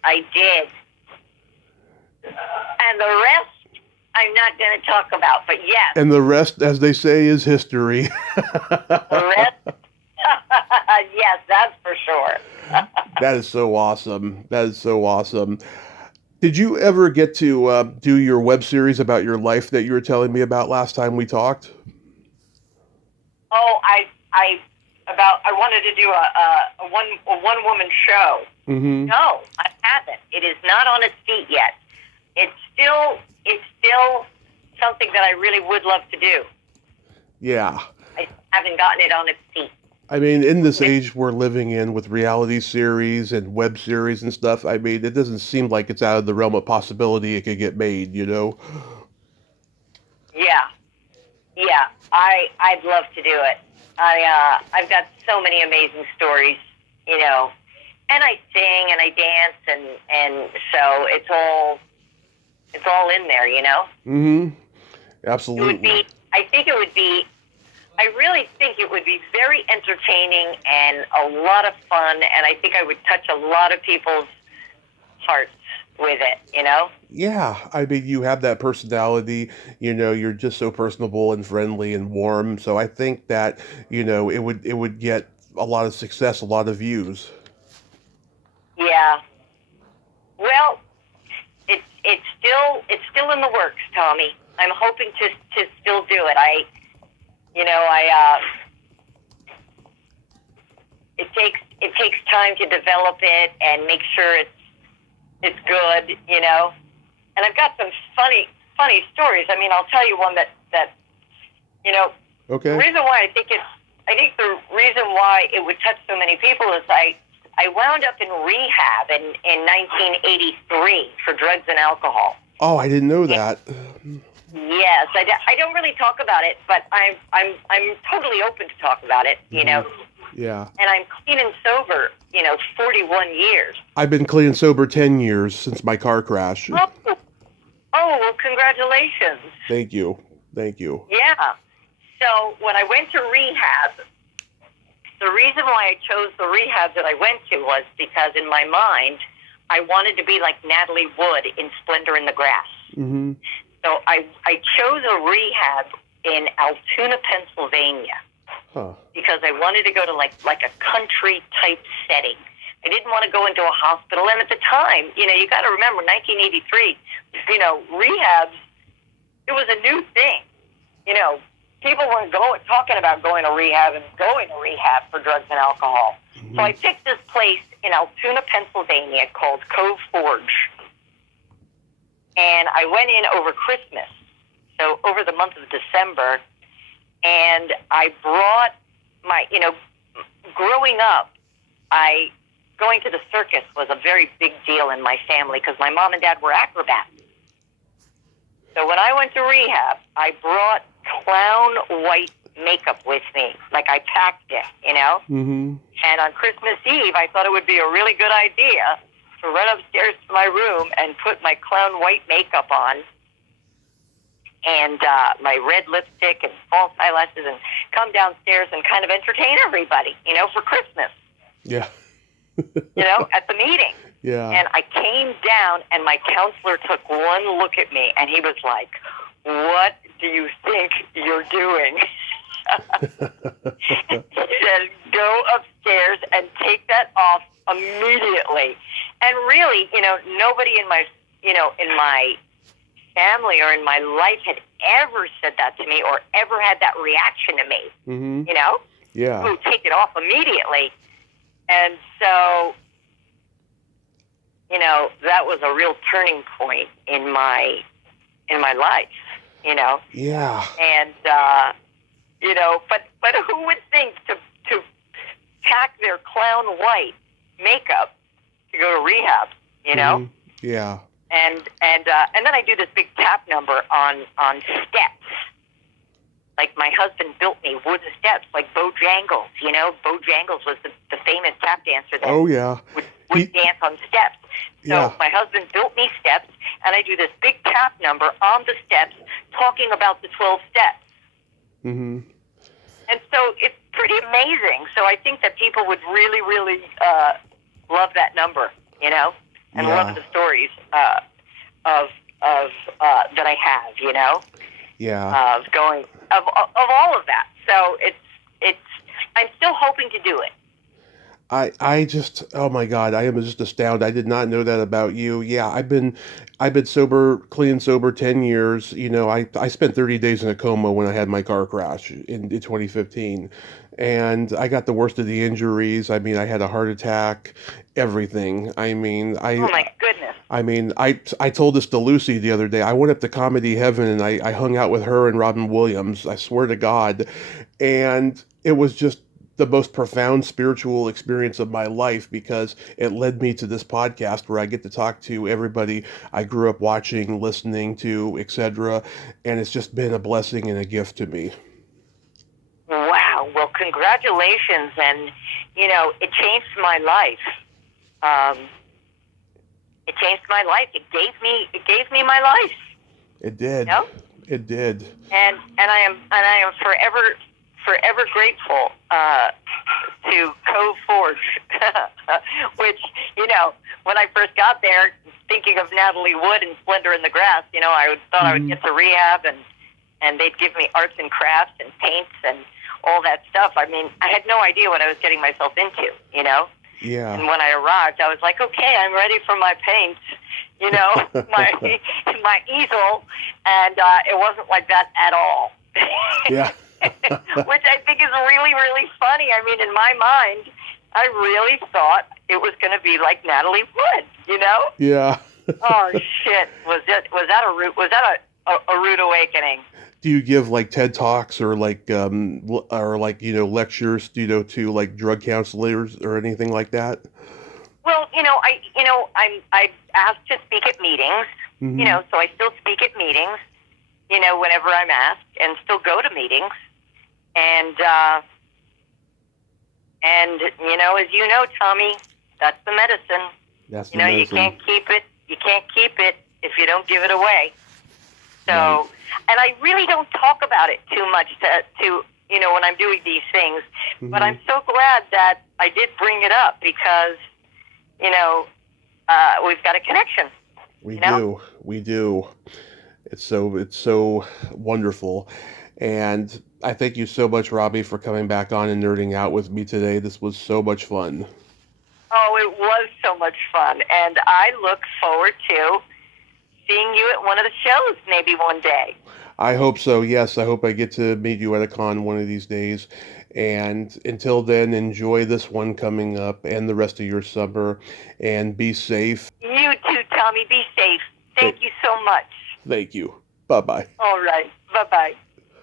I did. And the rest, I'm not going to talk about. But yes. And the rest, as they say, is history. The rest. Yes, that's for sure. That is so awesome. That is so awesome. Did you ever get to do your web series about your life that you were telling me about last time we talked? Oh, I wanted to do a one woman show. Mm-hmm. No, I haven't. It is not on its feet yet. It's still something that I really would love to do. Yeah. I haven't gotten it on its feet. I mean, in this age we're living in with reality series and web series and stuff, I mean, it doesn't seem like it's out of the realm of possibility it could get made, you know? Yeah. I'd love to do it. I've got so many amazing stories, you know, and I sing and I dance and so it's all in there, you know? Mm-hmm. Absolutely. I really think it would be very entertaining and a lot of fun, and I think I would touch a lot of people's hearts with it, you know? Yeah, I mean, you have that personality, you know, you're just so personable and friendly and warm, so I think that, you know, it would get a lot of success, a lot of views. Yeah. Well, it's still in the works, Tommy. I'm hoping to still do it. It takes time to develop it and make sure it's good, you know. And I've got some funny stories. I mean, I'll tell you one that you know. Okay. The reason why I think the reason why it would touch so many people is I wound up in rehab in 1983 for drugs and alcohol. Oh, I didn't know that. Yes, I don't really talk about it, but I'm totally open to talk about it, you know. Yeah. And I'm clean and sober, you know, 41 years. I've been clean and sober 10 years since my car crash. Oh, well, congratulations. Thank you. Yeah. So when I went to rehab, the reason why I chose the rehab that I went to was because in my mind, I wanted to be like Natalie Wood in Splendor in the Grass. Mm-hmm. So I chose a rehab in Altoona, Pennsylvania. Huh. Because I wanted to go to like a country type setting. I didn't want to go into a hospital. And at the time, you know, you got to remember 1983, you know, rehabs, it was a new thing. You know, people weren't talking about going to rehab for drugs and alcohol. Mm-hmm. So I picked this place in Altoona, Pennsylvania called Cove Forge. And I went in over Christmas, so over the month of December, and I brought my, you know, growing up, going to the circus was a very big deal in my family because my mom and dad were acrobats. So when I went to rehab, I brought clown white makeup with me. Like I packed it, you know? Mm-hmm. And on Christmas Eve, I thought it would be a really good idea to run upstairs to my room and put my clown white makeup on and my red lipstick and false eyelashes and come downstairs and kind of entertain everybody, you know, for Christmas. Yeah. You know, at the meeting. Yeah. And I came down and my counselor took one look at me and he was like, "What do you think you're doing?" He said, "Go upstairs and take that off immediately." And really, you know, nobody in my family or in my life had ever said that to me or ever had that reaction to me. Mm-hmm. You know? Yeah. Who take it off immediately. And so, you know, that was a real turning point in my life, you know? Yeah. And, you know, but who would think to pack their clown white makeup to go to rehab, you know? Mm-hmm. Yeah. And then I do this big tap number on steps. Like my husband built me wooden steps, like Bojangles, you know? Bojangles was the famous tap dancer that would dance on steps. So my husband built me steps, and I do this big tap number on the steps talking about the 12 steps. Mm-hmm. And so it's pretty amazing. So I think that people would really, really love that number, you know, and love the stories of that I have, you know, of all of that. So it's I'm still hoping to do it. I just, oh my God, I am just astounded. I did not know that about you. Yeah, I've been clean and sober 10 years. You know, I spent 30 days in a coma when I had my car crash in 2015. And I got the worst of the injuries. I mean, I had a heart attack, everything. I mean, oh my goodness. I mean, I told this to Lucy the other day. I went up to Comedy Heaven and I hung out with her and Robin Williams. I swear to God. And it was just the most profound spiritual experience of my life because it led me to this podcast where I get to talk to everybody I grew up watching, listening to, etc. And it's just been a blessing and a gift to me. Wow. Well, congratulations. And, you know, it changed my life. It changed my life. It gave me my life. It did. You know? It did. And I am forever grateful to Cove Forge, which, you know, when I first got there, thinking of Natalie Wood and Splendor in the Grass, you know, I thought I would get to rehab and they'd give me arts and crafts and paints and all that stuff. I mean, I had no idea what I was getting myself into, you know? Yeah. And when I arrived, I was like, okay, I'm ready for my paints, you know, my easel, and it wasn't like that at all. Yeah. Which I think is really, really funny. I mean, in my mind, I really thought it was going to be like Natalie Wood, you know? Yeah. Oh shit! Was that a rude awakening? Do you give like TED Talks or like you know, lectures, you know, to like drug counselors or anything like that? Well, I'm asked to speak at meetings. Mm-hmm. You know, so I still speak at meetings. You know, whenever I'm asked, and still go to meetings. And you know, as you know, Tommy, that's the medicine. That's the medicine. medicine. You can't keep it. You can't keep it if you don't give it away. So, right. And I really don't talk about it too much to you know, when I'm doing these things. Mm-hmm. But I'm so glad that I did bring it up because, you know, we've got a connection. We do. It's so wonderful. And I thank you so much, Robbi, for coming back on and nerding out with me today. This was so much fun. Oh, it was so much fun. And I look forward to seeing you at one of the shows maybe one day. I hope so, yes. I hope I get to meet you at a con one of these days. And until then, enjoy this one coming up and the rest of your summer. And be safe. You too, Tommy. Be safe. Thank you so much. Thank you. Bye-bye. All right. Bye-bye.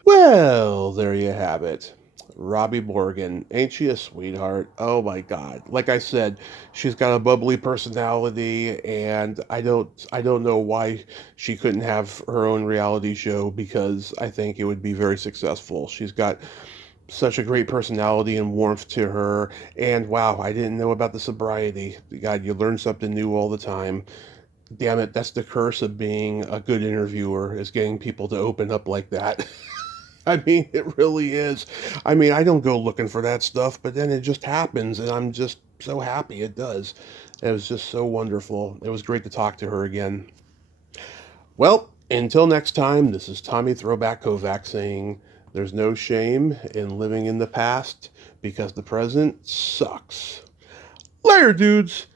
Well, there you have it. Robbi Morgan. Ain't she a sweetheart? Oh my God. Like I said, she's got a bubbly personality, and I don't know why she couldn't have her own reality show, because I think it would be very successful. She's got such a great personality and warmth to her, and wow, I didn't know about the sobriety. God, you learn something new all the time. Damn it, that's the curse of being a good interviewer, is getting people to open up like that. I mean, it really is. I mean, I don't go looking for that stuff, but then it just happens, and I'm just so happy it does. It was just so wonderful. It was great to talk to her again. Well, until next time, this is Tommy Throwback Kovac saying, there's no shame in living in the past, because the present sucks. Later, dudes!